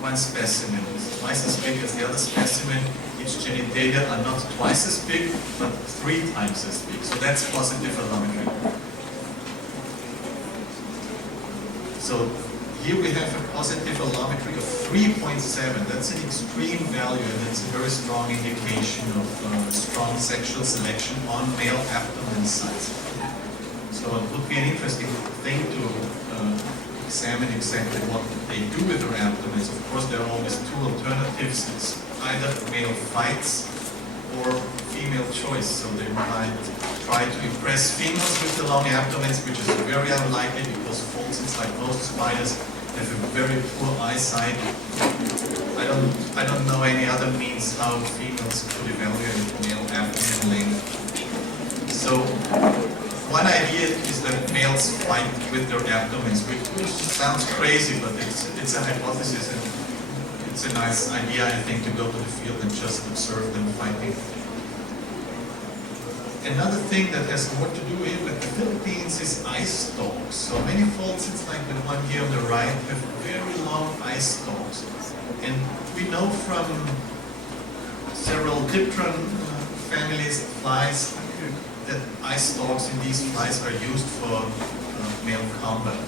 one specimen is twice as big as the other specimen, its genitalia are not twice as big, but 3 times as big. So that's positive allometry. So here we have a positive allometry of 3.7. That's an extreme value, and it's a very strong indication of strong sexual selection on male abdomen size. So it would be an interesting thing to examine exactly what they do with their abdomens. Of course, there are always two alternatives. It's either male fights or female choice. So they might try to impress females with the long abdomens, which is very unlikely because falcons, like most spiders, have a very poor eyesight. I don't know any other means how females could evaluate male abdomen length. So one idea is that males fight with their abdomens, which sounds crazy, but it's a hypothesis, and it's a nice idea, I think, to go to the field and just observe them fighting. Another thing that has more to do here with the Philippines is eye stalks. So many falcons, like the one here on the right, have very long eye stalks. And we know from several different families of flies that eye stalks in these flies are used for male combat.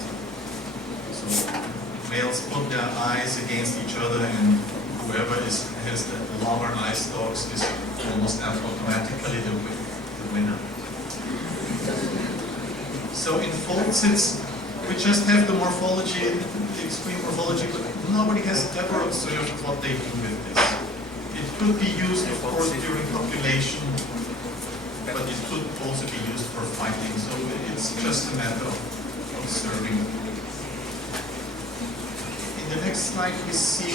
So males put their eyes against each other, and whoever has the longer eye stalks is almost automatically the winner. So in falcons, we just have the morphology, the extreme morphology, but nobody has ever observed what they do with this. It could be used, of course, during copulation, but it could also be used for fighting. So it's just a matter of observing. In the next slide, we see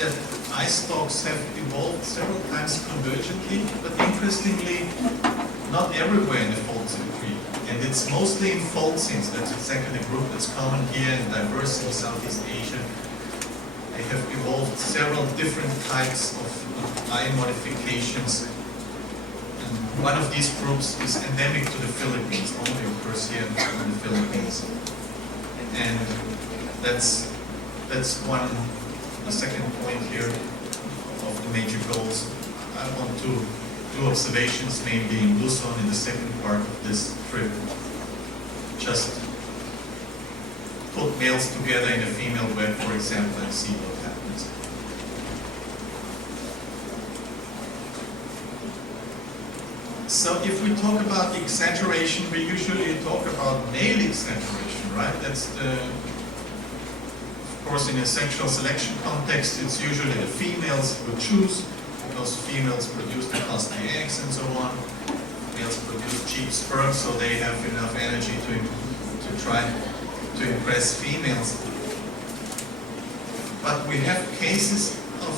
that eye stalks have evolved several times convergently, but interestingly, not everywhere in the falcon tree. And it's mostly in falcons. That's exactly the group that's common here and diverse in Southeast Asia. They have evolved several different types of eye modifications. And one of these groups is endemic to the Philippines, only occurs here in the Philippines. And that's one. The second point here of the major goals. I want to do observations mainly in Luzon in the second part of this trip. Just put males together in a female web, for example, and see what happens. So if we talk about exaggeration, we usually talk about male exaggeration, right? That's the Of course, in a sexual selection context, it's usually the females who choose, because females produce the costly eggs and so on. Males produce cheap sperm, so they have enough energy to try to impress females. But we have cases of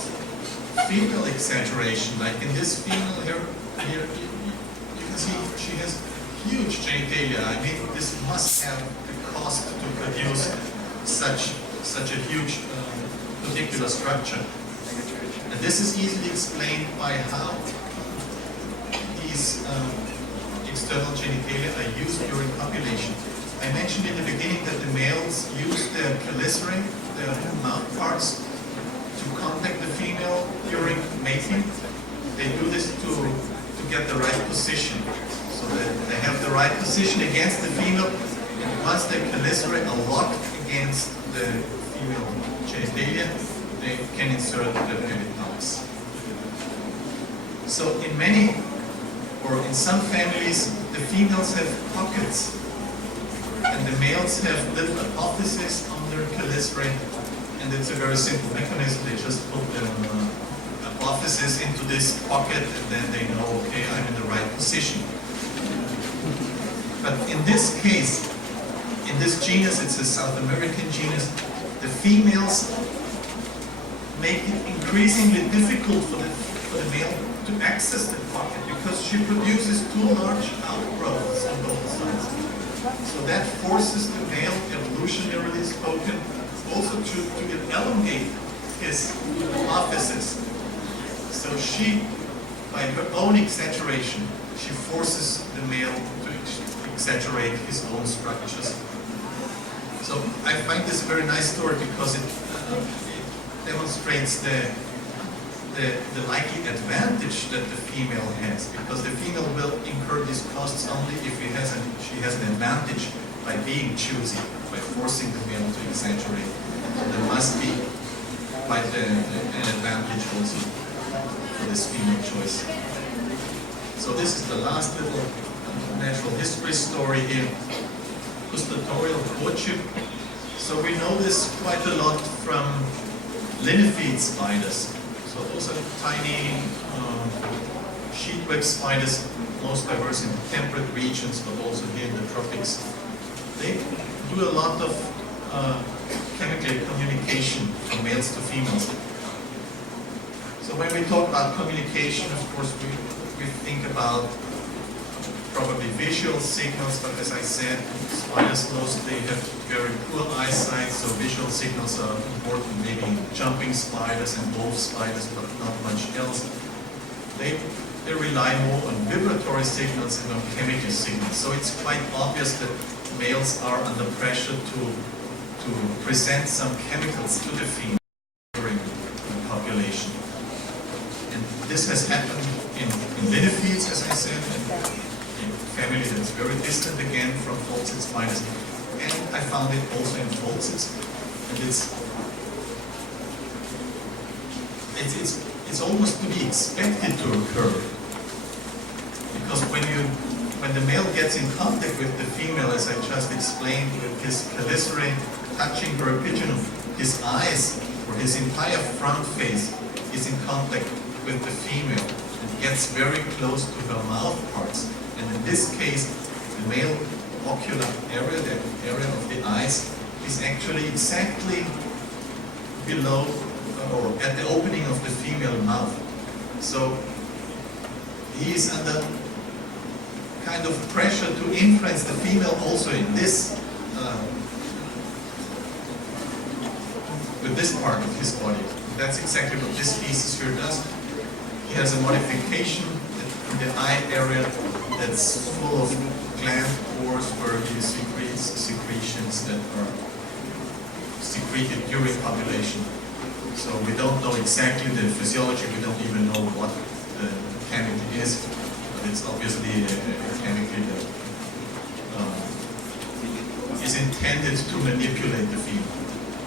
female exaggeration, like in this female here you can see she has huge genitalia. I mean, this must have the cost to produce such a huge particular structure. And this is easily explained by how these external genitalia are used during copulation. I mentioned in the beginning that the males use their chelicerae, their mouth parts, to contact the female during mating. They do this to get the right position, so that they have the right position against the female, and once the chelicerae are locked against the female genitalia, they can insert the peritons. So in many, or in some families, the females have pockets, and the males have little apophyses on their chelicerae, and it's a very simple mechanism. They just put their apophyses into this pocket, and then they know, okay, I'm in the right position. But in this case, in this genus, it's a South American genus, the females make it increasingly difficult for the male to access the pocket because she produces too large outgrowths on both sides. So that forces the male, evolutionarily spoken, also to elongate his apophysis. So she, by her own exaggeration, she forces the male to exaggerate his own structures. So I find this a very nice story because it demonstrates the likely advantage that the female has, because the female will incur these costs only if she has an advantage by being choosy, by forcing the male to exaggerate. So there must be quite an advantage also for this female choice. So this is the last little natural history story here. gustatorial courtship. So we know this quite a lot from linephid spiders. So those are tiny sheetweb spiders, most diverse in temperate regions, but also here in the tropics. They do a lot of chemical communication from males to females. So when we talk about communication, of course, we think about probably visual signals, but as I said, spiders mostly have very poor eyesight, so visual signals are important, maybe jumping spiders and wolf spiders, but not much else. They rely more on vibratory signals and on chemical signals. So it's quite obvious that males are under pressure to present some chemicals to the female during the copulation. And this has happened in linephids, as I said, in a family that's very distant again from falsed spiders. And I found it also in falsids. And it's almost to be expected to occur. Because when the male gets in contact with the female, as I just explained, with his chelicerae touching her epigyne, his eyes or his entire front face is in contact with the female and gets very close to her mouth parts. And in this case, the male ocular area, the area of the eyes, is actually exactly below or at the opening of the female mouth. So he is under kind of pressure to influence the female also in this with this part of his body. That's exactly what this species here does. He has a modification in the eye area that's full of gland pores where he secretes secretions that are secreted during copulation. So we don't know exactly the physiology, we don't even know what the chemical is, but it's obviously a chemical that is intended to manipulate the female,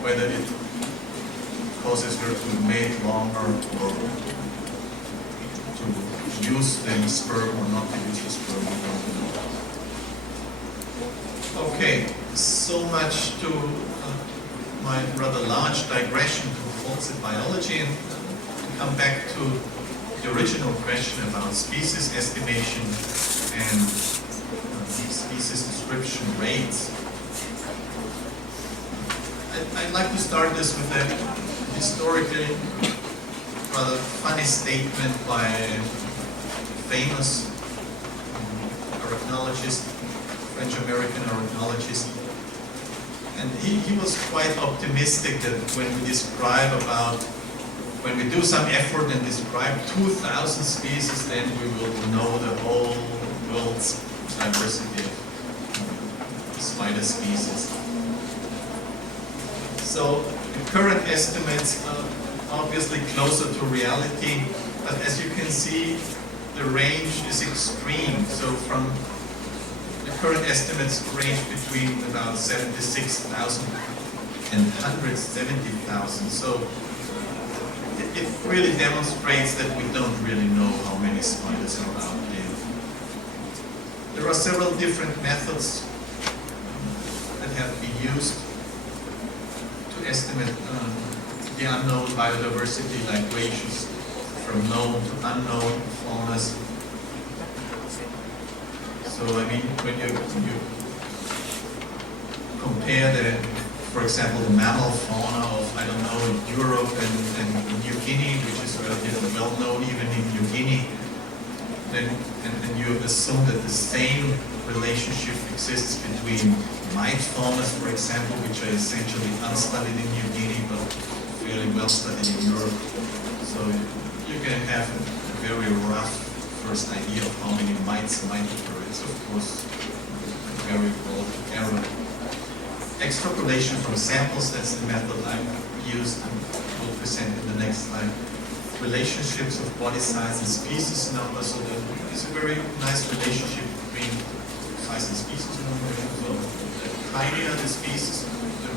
whether it causes her to mate longer or to use the sperm or not to use the sperm, we don't know. Okay, so much to my rather large digression to false biology, and to come back to the original question about species estimation and species description rates. I'd like to start this with a historically rather funny statement by a famous arachnologist, French-American arachnologist. And he was quite optimistic that when we do some effort and describe 2,000 species, then we will know the whole world's diversity of spider species. So the current estimates are obviously closer to reality, but as you can see, the range is extreme. So from the current estimates range between about 76,000 and 170,000. So it really demonstrates that we don't really know how many spiders are out there. There are several different methods that have been used to estimate the unknown biodiversity, like ratios from known to unknown faunas. So I mean, when you compare for example, the mammal fauna of, I don't know, Europe and New Guinea, which is relatively well known even in New Guinea, then and you assume that the same relationship exists between mite faunas, for example, which are essentially unstudied in New Guinea but fairly well studied in Europe. So you can have a very rough first idea of how many mites might occur. It's of course a very broad error. Extrapolation from samples, that's the method I've used and will present in the next slide. Relationships of body size and species number, so there's a very nice relationship between size and species number. So the tinier the species, the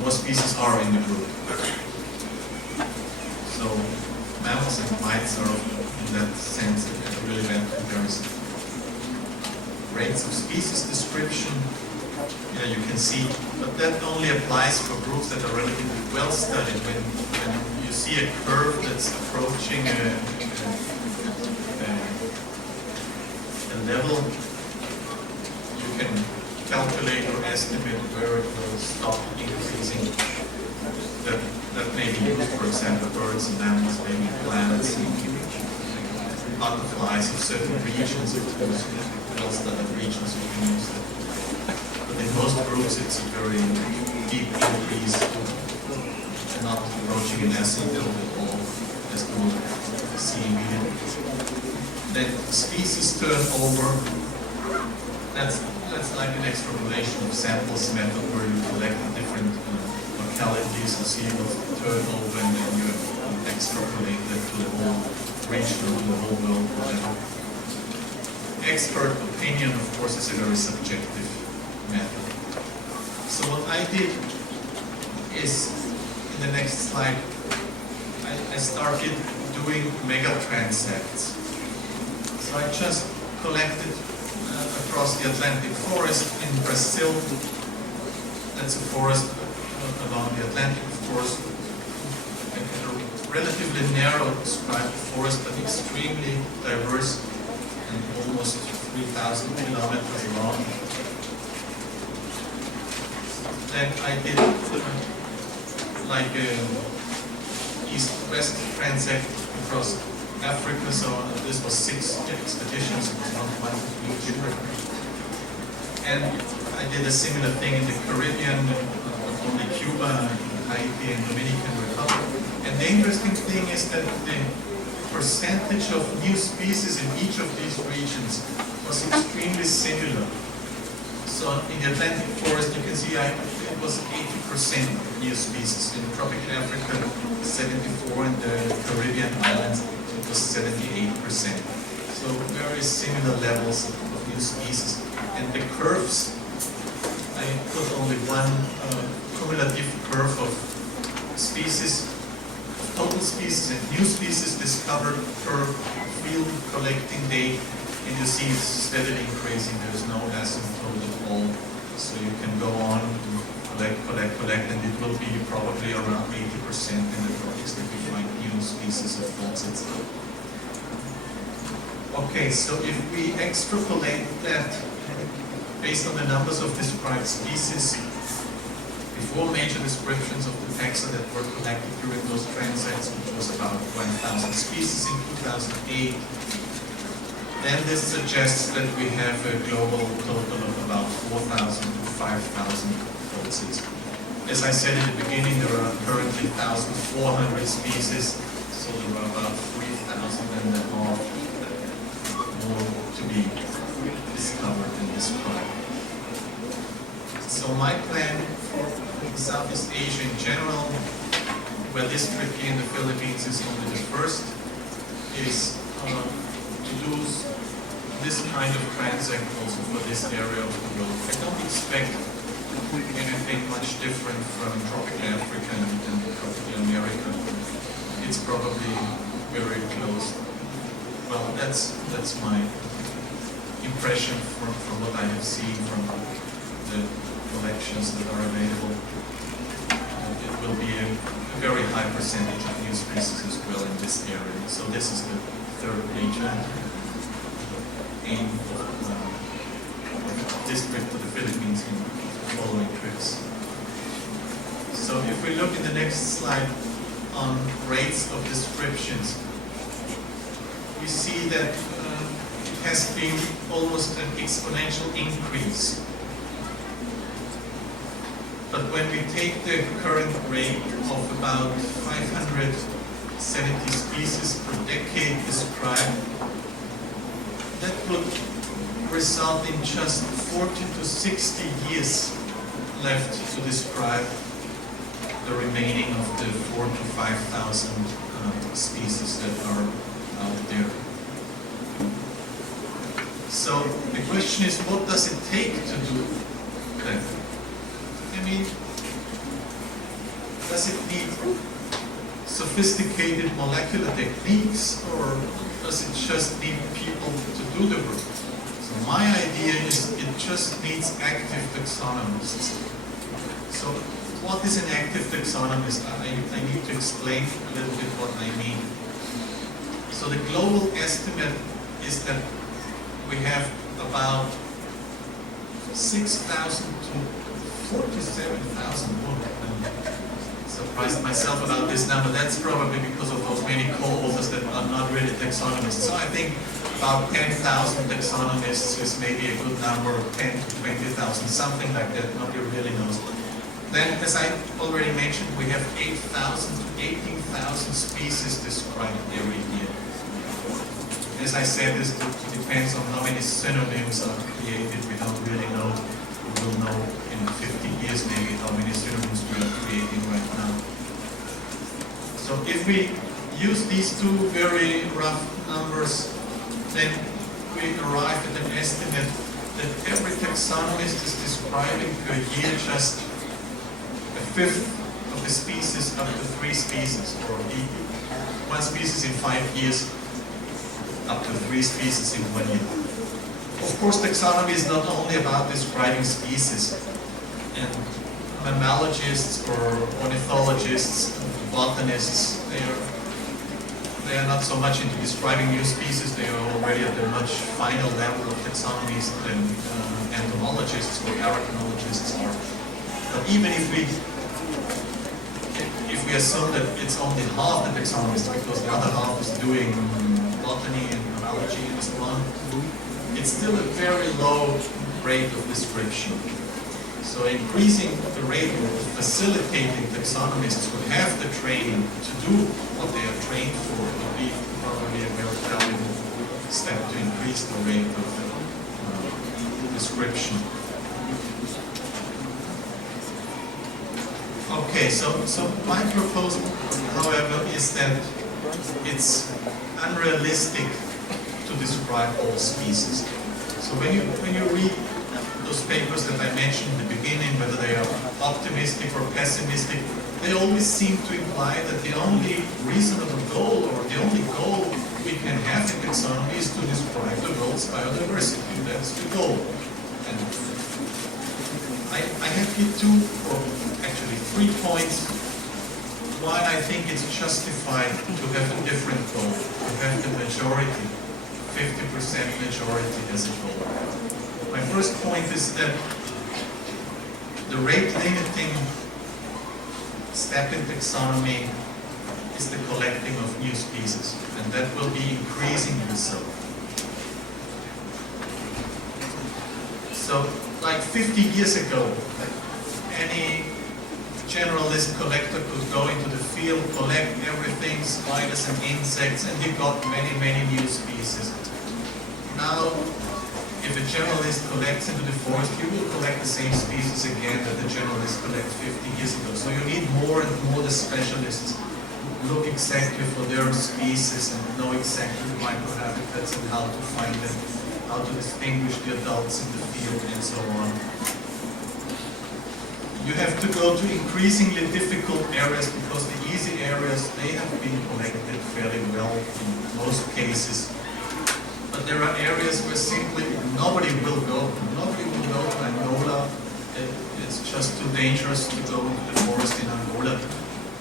more species are in the group. So mammals and mites are in that sense a really bad comparison. rates of species description. Yeah, you can see, but that only applies for groups that are relatively well studied. When you see a curve that's approaching a level, you can calculate or estimate where it will stop increasing. That may be used, for example, birds and mammals, maybe planets, butterflies of certain regions, of course, well-studied regions, you can use that. But in most groups, it's a very deep increase, not approaching an asymptote at all, as we'll see immediately. Then species turnover, that's like an extrapolation of samples method where you collect different localities and see what turnover, and then you extrapolate that to the whole region or to the whole world, whatever. Expert opinion, of course, is a very subjective method. So what I did is, in the next slide, I started doing mega transects. So I just collected across the Atlantic forest in Brazil. That's a forest along the Atlantic forest, a relatively narrow described forest, but extremely diverse and almost 3,000 kilometers long. Then I did like east-west transect across Africa, so this was 6 expeditions, it was not one complete trip. And I did a similar thing in the Caribbean, only Cuba, Haiti, and Dominican Republic. And the interesting thing is that the percentage of new species in each of these regions was extremely similar. So in the Atlantic forest, you can see it was 80% new species. In tropical Africa, 74%, and the Caribbean islands, it was 78%. So very similar levels of new species. And the curves, I put only one cumulative curve of species, total species and new species discovered per field collecting date, and you see it's steadily increasing. There is no asymptote at all. So you can go on and collect, and it will be probably around 80% in the tropics that we find new species of faucets. Okay, so if we extrapolate that based on the numbers of described species, before major descriptions of the taxa that were collected during those transects, which was about 1,000 species in 2008, then this suggests that we have a global total of about 4,000 to 5,000 faucets. As I said in the beginning, there are currently 1,400 species, so there are about 3,000 and a half more to be discovered and described. So my plan for Southeast Asia in general, where this trip here in the Philippines is only the first, is to do this kind of transect also for this area of the world. I don't expect anything much different from tropical Africa and tropical America. It's probably very close. Well, that's my impression from what I have seen from the collections that are available. It will be a very high percentage of new species as well in this area. So this is the third major aim of this trip to the Philippines in the following trips. So if we look in the next slide on rates of descriptions, we see that it has been almost an exponential increase. But when we take the current rate of about 570 species per decade described, that would result in just 40 to 60 years left to describe the remaining of the 4,000 to 5,000 species that are out there. So the question is, what does it take to do that? I mean, does it need sophisticated molecular techniques, or does it just need people to do the work? So My idea is it just needs active taxonomists. So what is an active taxonomist? I need to explain a little bit what I mean. So the global estimate is that we have about 6,000 to 47,000. Surprised myself about this number. That's probably because of those many co-authors that are not really taxonomists. So I think about 10,000 taxonomists is maybe a good number, 10 to 20,000, something like that. Nobody really knows. Then, as I already mentioned, we have 8,000 to 18,000 species described every year. As I said, this depends on how many synonyms are created. We don't really know. We will know in 50 years maybe how many synonyms we are creating right now. So if we use these two very rough numbers, then we arrive at an estimate that every taxonomist is describing per year just a fifth of the species up to 3 species, or one species in 5 years up to 3 species in 1 year. Of course, taxonomy is not only about describing species, and mammalogists or ornithologists, botanists, they are not so much into describing new species. They are already at a much finer level of taxonomy than entomologists or arachnologists are. But even if we assume that it's only half the taxonomists, because the other half is doing botany and biology and so on, it's still a very low rate of description. So increasing the rate of facilitating taxonomists who have the training to do what they are trained for would be probably a very valuable step to increase the rate of description. Okay, so my proposal, however, is that it's unrealistic to describe all species. So when you read those papers that I mentioned in the beginning, whether they are optimistic or pessimistic, they always seem to imply that the only reasonable goal, or the only goal we can have in taxonomy, is to describe the world's biodiversity. That's the goal. And I have here 2, or actually 3 points why I think it's justified to have a different goal, to have the majority, 50% majority as a goal. My first point is that the rate limiting step in taxonomy is the collecting of new species, and that will be increasingly so. So, like 50 years ago, any generalist collector could go into the field, collect everything, spiders and insects, and he got many, many new species. Now, if a generalist collects into the forest, you will collect the same species again that the generalist collected 50 years ago. So you need more and more the specialists who look exactly for their species and know exactly the microhabitats and how to find them, how to distinguish the adults in the field and so on. You have to go to increasingly difficult areas because the easy areas, they have been collected fairly well in most cases. But there are areas where simply nobody will go. Nobody will go to Angola. It's just too dangerous to go into the forest in Angola.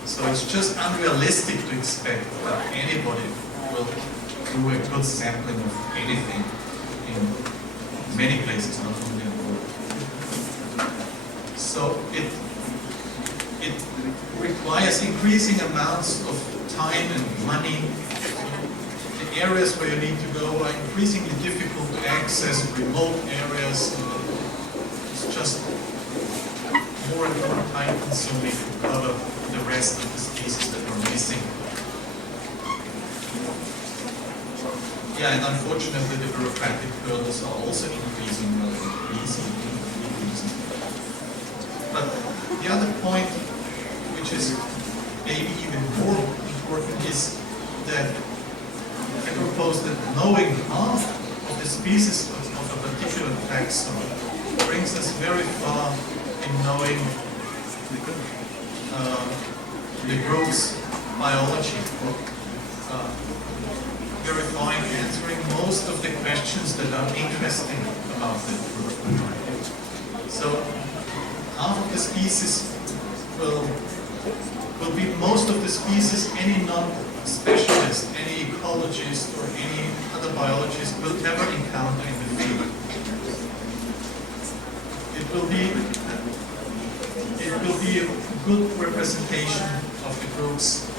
So it's just unrealistic to expect that anybody will do a good sampling of anything in many places, not only Angola. So it requires increasing amounts of time and money. The areas where you need to go are increasingly difficult to access, remote areas. It's just more and more time consuming to cover the rest of the species that are missing. Yeah, and unfortunately the bureaucratic hurdles are also increasing. But the other point, which is maybe even more important, is that I propose that knowing half of the species of a particular taxon brings us very far in knowing the group's biology. verifying, answering most of the questions that are interesting about the group. So half of the species will be most of the species any non-specialist, any ecologist or any other biologist will ever encounter in the field. It will be a good representation of the group's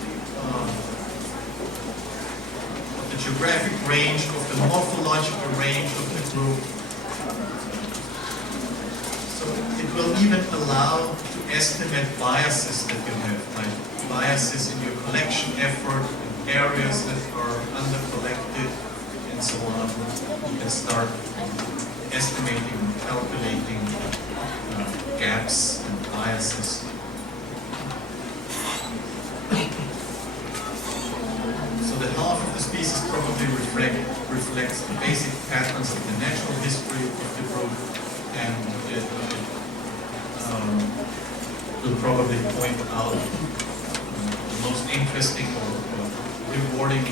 of the geographic range, of the morphological range of the group. So it will even allow to estimate biases that you have, like biases in your collection effort, areas that are under-collected, and so on. You can start estimating, calculating gaps and biases. So that half of the species probably reflects the basic patterns of the natural history of the group, and it will probably point out the most interesting or rewarding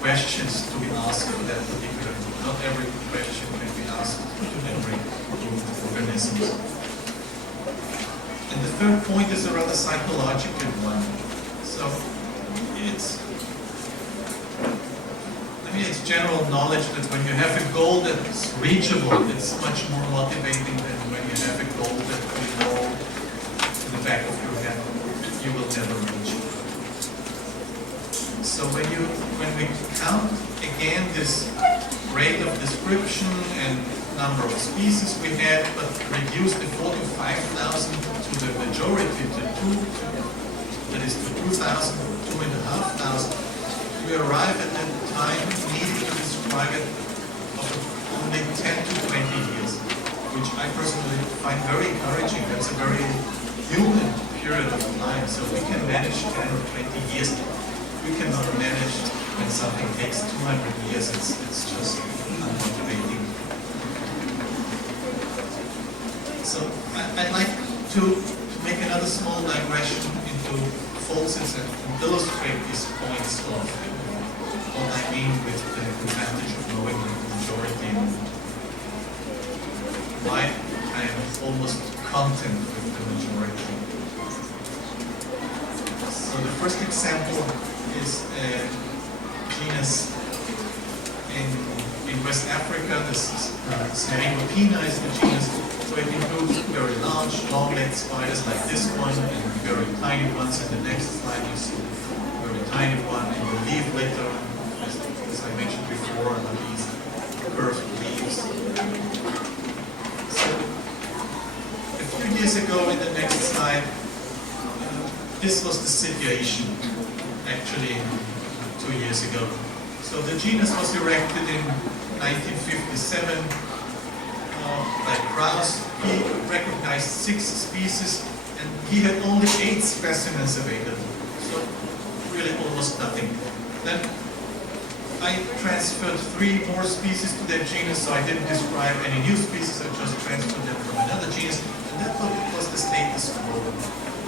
questions to be asked for that particular group. Not every question can be asked to every group of organisms. And the third point is a rather psychological one. So it's general knowledge that when you have a goal that's reachable, it's much more motivating than when you have a goal that you know in the back of your head you will never reach. So when we count again this rate of description and number of species we had, but reduce the 4,000 to 5,000 to the majority, that is to 2,000, 2,500, we arrive at the time needed to describe it of only 10 to 20 years, which I personally find very encouraging. That's a very human period of time. So we can manage 10 or 20 years. We cannot manage when something takes 200 years. It's just unmotivating. So I'd like to make another small digression into Folsitz and illustrate these points of what I mean with the advantage of knowing the majority and why I am almost content with the majority. So the first example is a genus in West Africa. This is Smeringotina is the genus. So it includes very large, long-legged spiders like this one, and very tiny ones. In the next slide you see a very tiny one in the leaf litter. As I mentioned before, are these curved leaves. So a few years ago, in the next slide, this was the situation actually 2 years ago. So the genus was erected in 1957 by Krauss. He recognized 6 species and he had only 8 specimens available. So really almost nothing. Then I transferred 3 more species to that genus, so I didn't describe any new species, I just transferred them from another genus, and that was the status quo.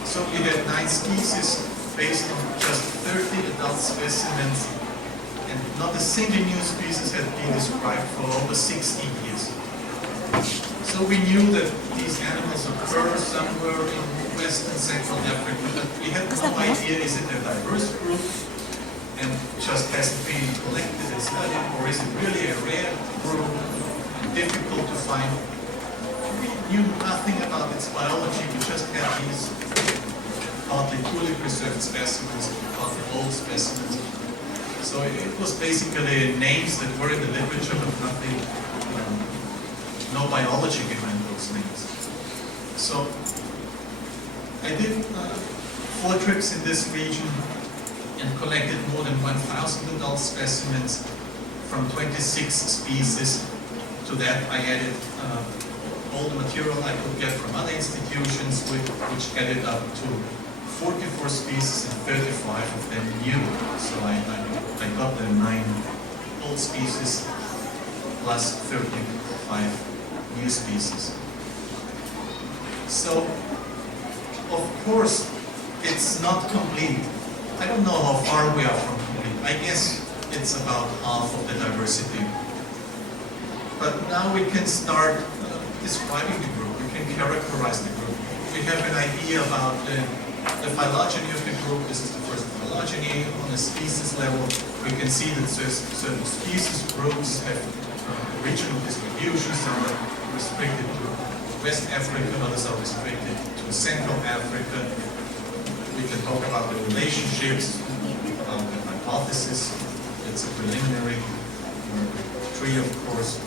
So we had 9 species based on just 30 adult specimens, and not a single new species had been described for over 60 years. So we knew that these animals occur somewhere in West and Central Africa, but we had no idea, is it a diverse group and just hasn't been collected and studied, or is it really a rare group and difficult to find? We knew nothing about its biology, we just had these partly poorly preserved specimens, partly old specimens. So it was basically names that were in the literature, but nothing, no biology behind those names. So I did 4 trips in this region and collected more than 1,000 adult specimens from 26 species. To that I added all the material I could get from other institutions, which added up to 44 species and 35 of them new. So I got the 9 old species plus 35 new species. So, of course, it's not complete. I don't know how far we are from complete. I guess it's about half of the diversity. But now we can start describing the group, we can characterize the group. We have an idea about the phylogeny of the group. This is the first phylogeny. On a species level, we can see that certain species groups have regional distribution. Some are restricted to West Africa, others are restricted to Central Africa. We can talk about the relationships, about the hypothesis. It's a preliminary tree, of course.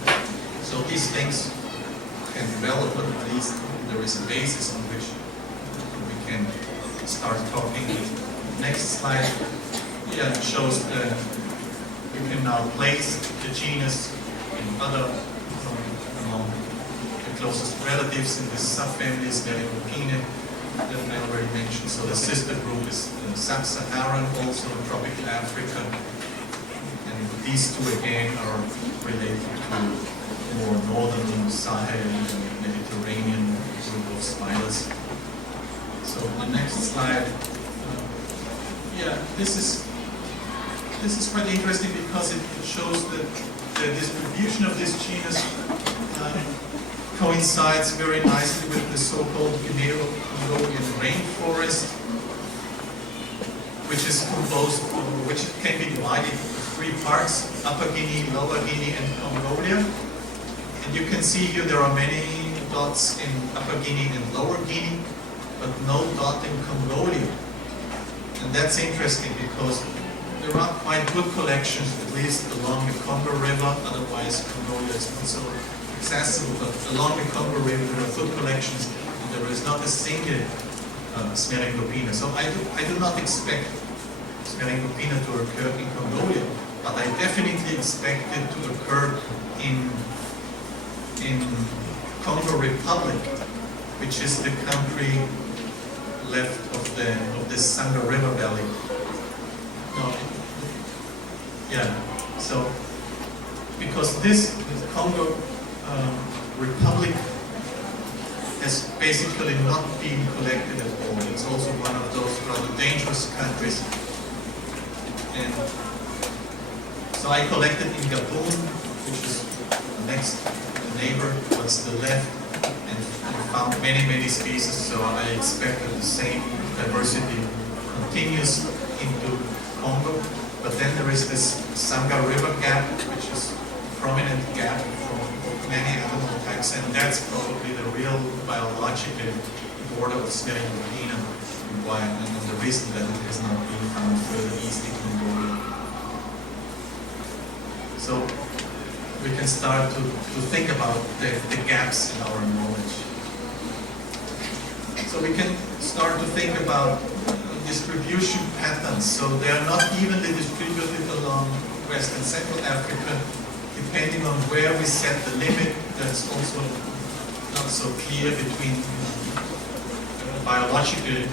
So these things can develop, but at least there is a basis on which we can start talking. Next slide, yeah, shows you can now place the genus in other among the closest relatives in the subfamily Smelingopene that I already mentioned. So the sister group is Sub-Saharan, also tropical Africa, and these two again are related to more northern Sahel and Mediterranean group of spiders. So the next slide, yeah, this is quite interesting because it shows that the distribution of this genus coincides very nicely with the so-called Guineo-Congolian rainforest, which is composed, which can be divided into three parts: Upper Guinea, Lower Guinea, and Mongolia. And you can see here there are many dots in Upper Guinea and Lower Guinea, but no dot in Mongolia. And that's interesting because there are quite good collections, at least along the Congo River. Otherwise, Mongolia is not so accessible, but along the Congo River there are good collections, and there is not a single Smelingopene. So I do not expect Smelingopene to occur in Mongolia, but I definitely expect it to occur in Congo Republic, which is the country left of the Sangha River Valley. No, yeah. So because this Congo Republic has basically not been collected at all. It's also one of those rather dangerous countries. And so I collected in Gabon, which is the next neighbor, what's the left, and found many species. So I expect that the same diversity continues into Congo. But then there is this Sangha River gap, which is a prominent gap from many animal types, and that's probably the real biological border of Smelingopene, and why, and the reason that it has not been found further east in Mongolia. So we can start to think about the gaps in our knowledge. So we can start to think about distribution patterns. So they are not evenly distributed along West and Central Africa, depending on where we set the limit. That's also not so clear between biologically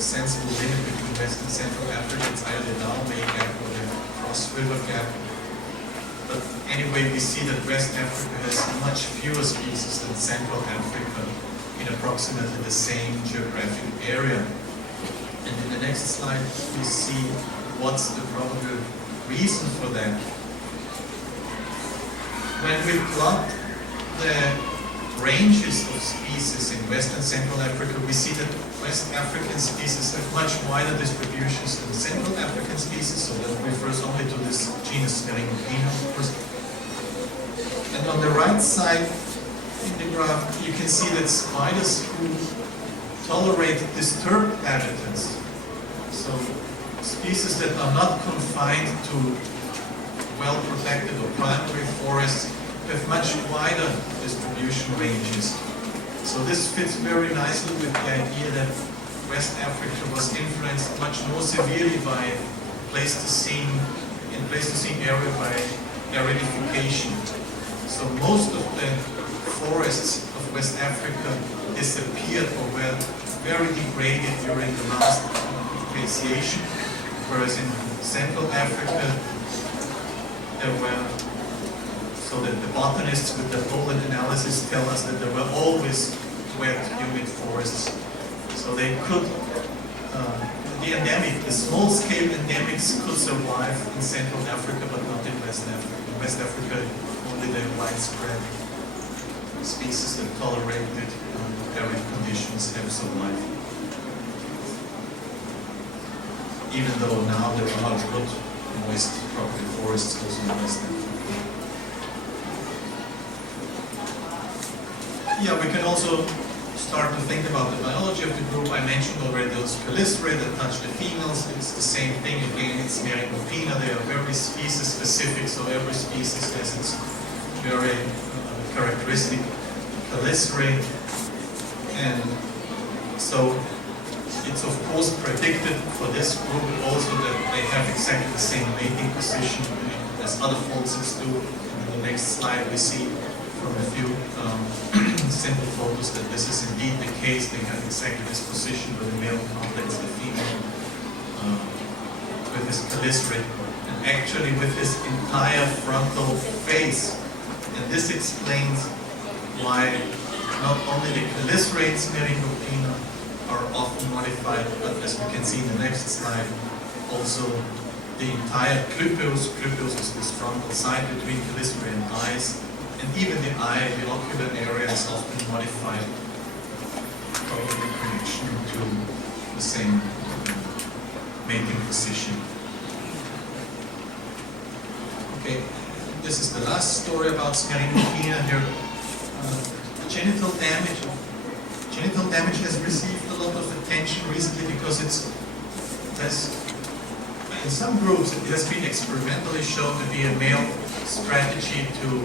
sensible limit between West and Central Africa. It's either the Dahomey gap or the Cross River gap. But anyway, we see that West Africa has much fewer species than Central Africa in approximately the same geographic area. And in the next slide, we see what's the probable reason for that. When we plot the ranges of species in West and Central Africa, we see that West African species have much wider distributions than Central African species, so that refers only to this genus Smelingopene, of course. And on the right side in the graph, you can see that spiders who tolerate disturbed habitats, so species that are not confined to well-protected or primary forests, have much wider distribution ranges. So this fits very nicely with the idea that West Africa was influenced much more severely by Pleistocene area by aridification. So most of the forests of West Africa disappeared or were very degraded during the last glaciation, whereas in Central Africa there were, so that the botanists with the pollen analysis tell us that there were always wet, humid forests. So they could the endemic, the small-scale endemics could survive in Central Africa, but not in West Africa. In West Africa, only the widespread species that tolerated arid conditions have survived. Even though now there are good moist tropical forests also in West Africa. Yeah, we can also start to think about the biology of the group. I mentioned already those chelicerae that touch the females. It's the same thing again. It's Merigopina. They are very species specific, so every species has its very characteristic chelicerae. And so it's of course predicted for this group also that they have exactly the same mating position as other falsids do. In the next slide we see from a few simple photos that this is indeed the case. They have exactly this position where the male contacts the female with his chelicerae, and actually with his entire frontal face. And this explains why not only the chelicerates Merigopina are often modified, but as we can see in the next slide, also the entire clypeus. Clypeus is this frontal side between chelicerae and eyes. And even the eye, the ocular area is often modified, probably in connection to the same mating position. Okay, this is the last story about Merigopina here. Genital damage. Genital damage has received a lot of attention recently because in some groups it has been experimentally shown to be a male strategy to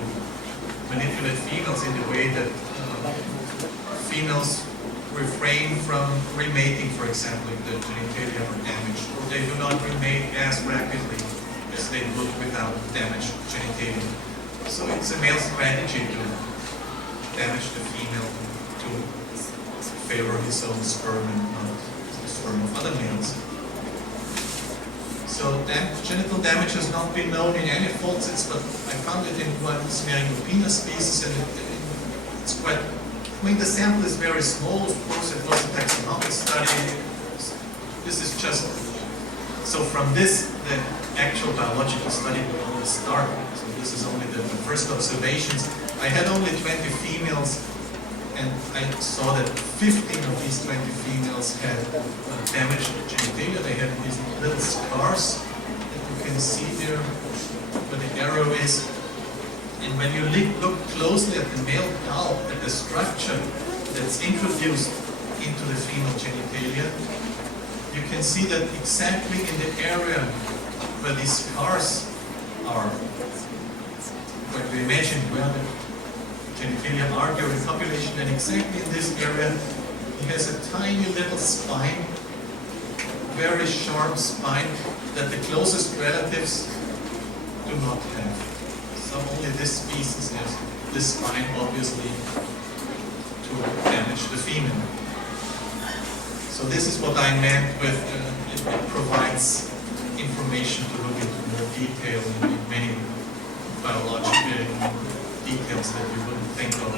manipulate females in the way that females refrain from remating, for example, if the genitalia are damaged, or they do not remate as rapidly as they would without damaged genitalia. So it's a male strategy to damage the female to favor his own sperm and not the sperm of other males. So genital damage has not been known in any falsids, but I found it in one Merigopina species, and it's quite, I mean, the sample is very small, of course. It was a taxonomic study. This is just, so from this, the actual biological study will only start. So this is only the first observations. I had only 20 females, and I saw that 15 of these 20 females had damaged genitalia. They had these little scars that you can see there where the arrow is. And when you look closely at the male pulp, at the structure that's introduced into the female genitalia, you can see that exactly in the area where these scars are, when we imagine where the genitalia are during copulation, and exactly in this area he has a tiny little spine, very sharp spine that the closest relatives do not have. So only this species has this spine, obviously, to damage the female. So this is what I meant with it provides information to look into more detail in many biological details that you wouldn't think of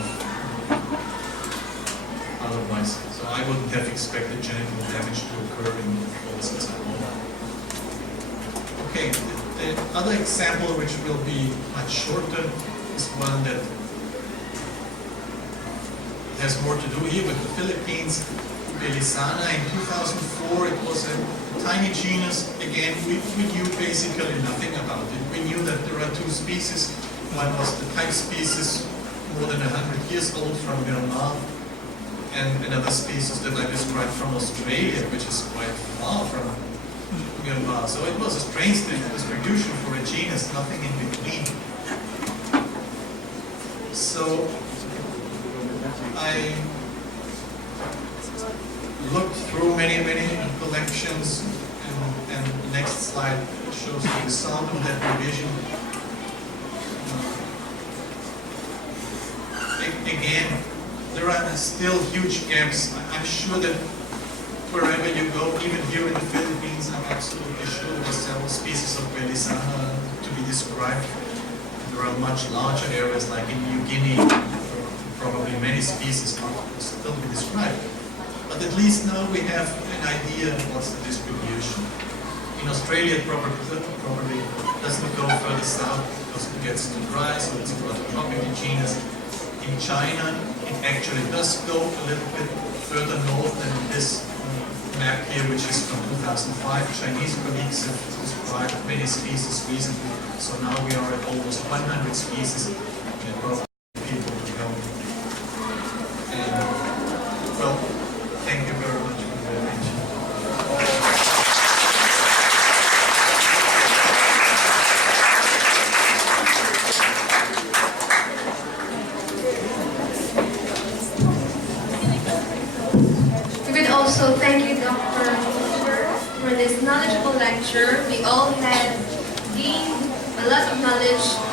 otherwise. So I wouldn't have expected genital damage to occur in falsids at all. Okay, the other example, which will be much shorter, is one that has more to do here with the Philippines. Belisana in 2004, it was a tiny genus. Again, we knew basically nothing about it. We knew that there are two species. One was the type species, more than 100 years old, from Myanmar, and another species that I described from Australia, which is quite far from Myanmar. So it was a strange distribution for a genus, nothing in between. So I looked through many collections, and the next slide shows the example of that division. Again, there are still huge gaps. I'm sure that wherever you go, even here in the Philippines, I'm absolutely sure there are several species of Belisana to be described. There are much larger areas, like in New Guinea, where probably many species are still to be described. but at least now we have an idea of what's the distribution. In Australia, it probably doesn't go further south because it gets too dry, so it's a tropical genus. In China, it actually does go a little bit further north than this map here, which is from 2005. Chinese colleagues have described many species recently, so now we are at almost 100 species. And probably people to help. And well, thank you very much for your attention. We would also thank you, Dr. Fisher, for this knowledgeable lecture. We all had gained a lot of knowledge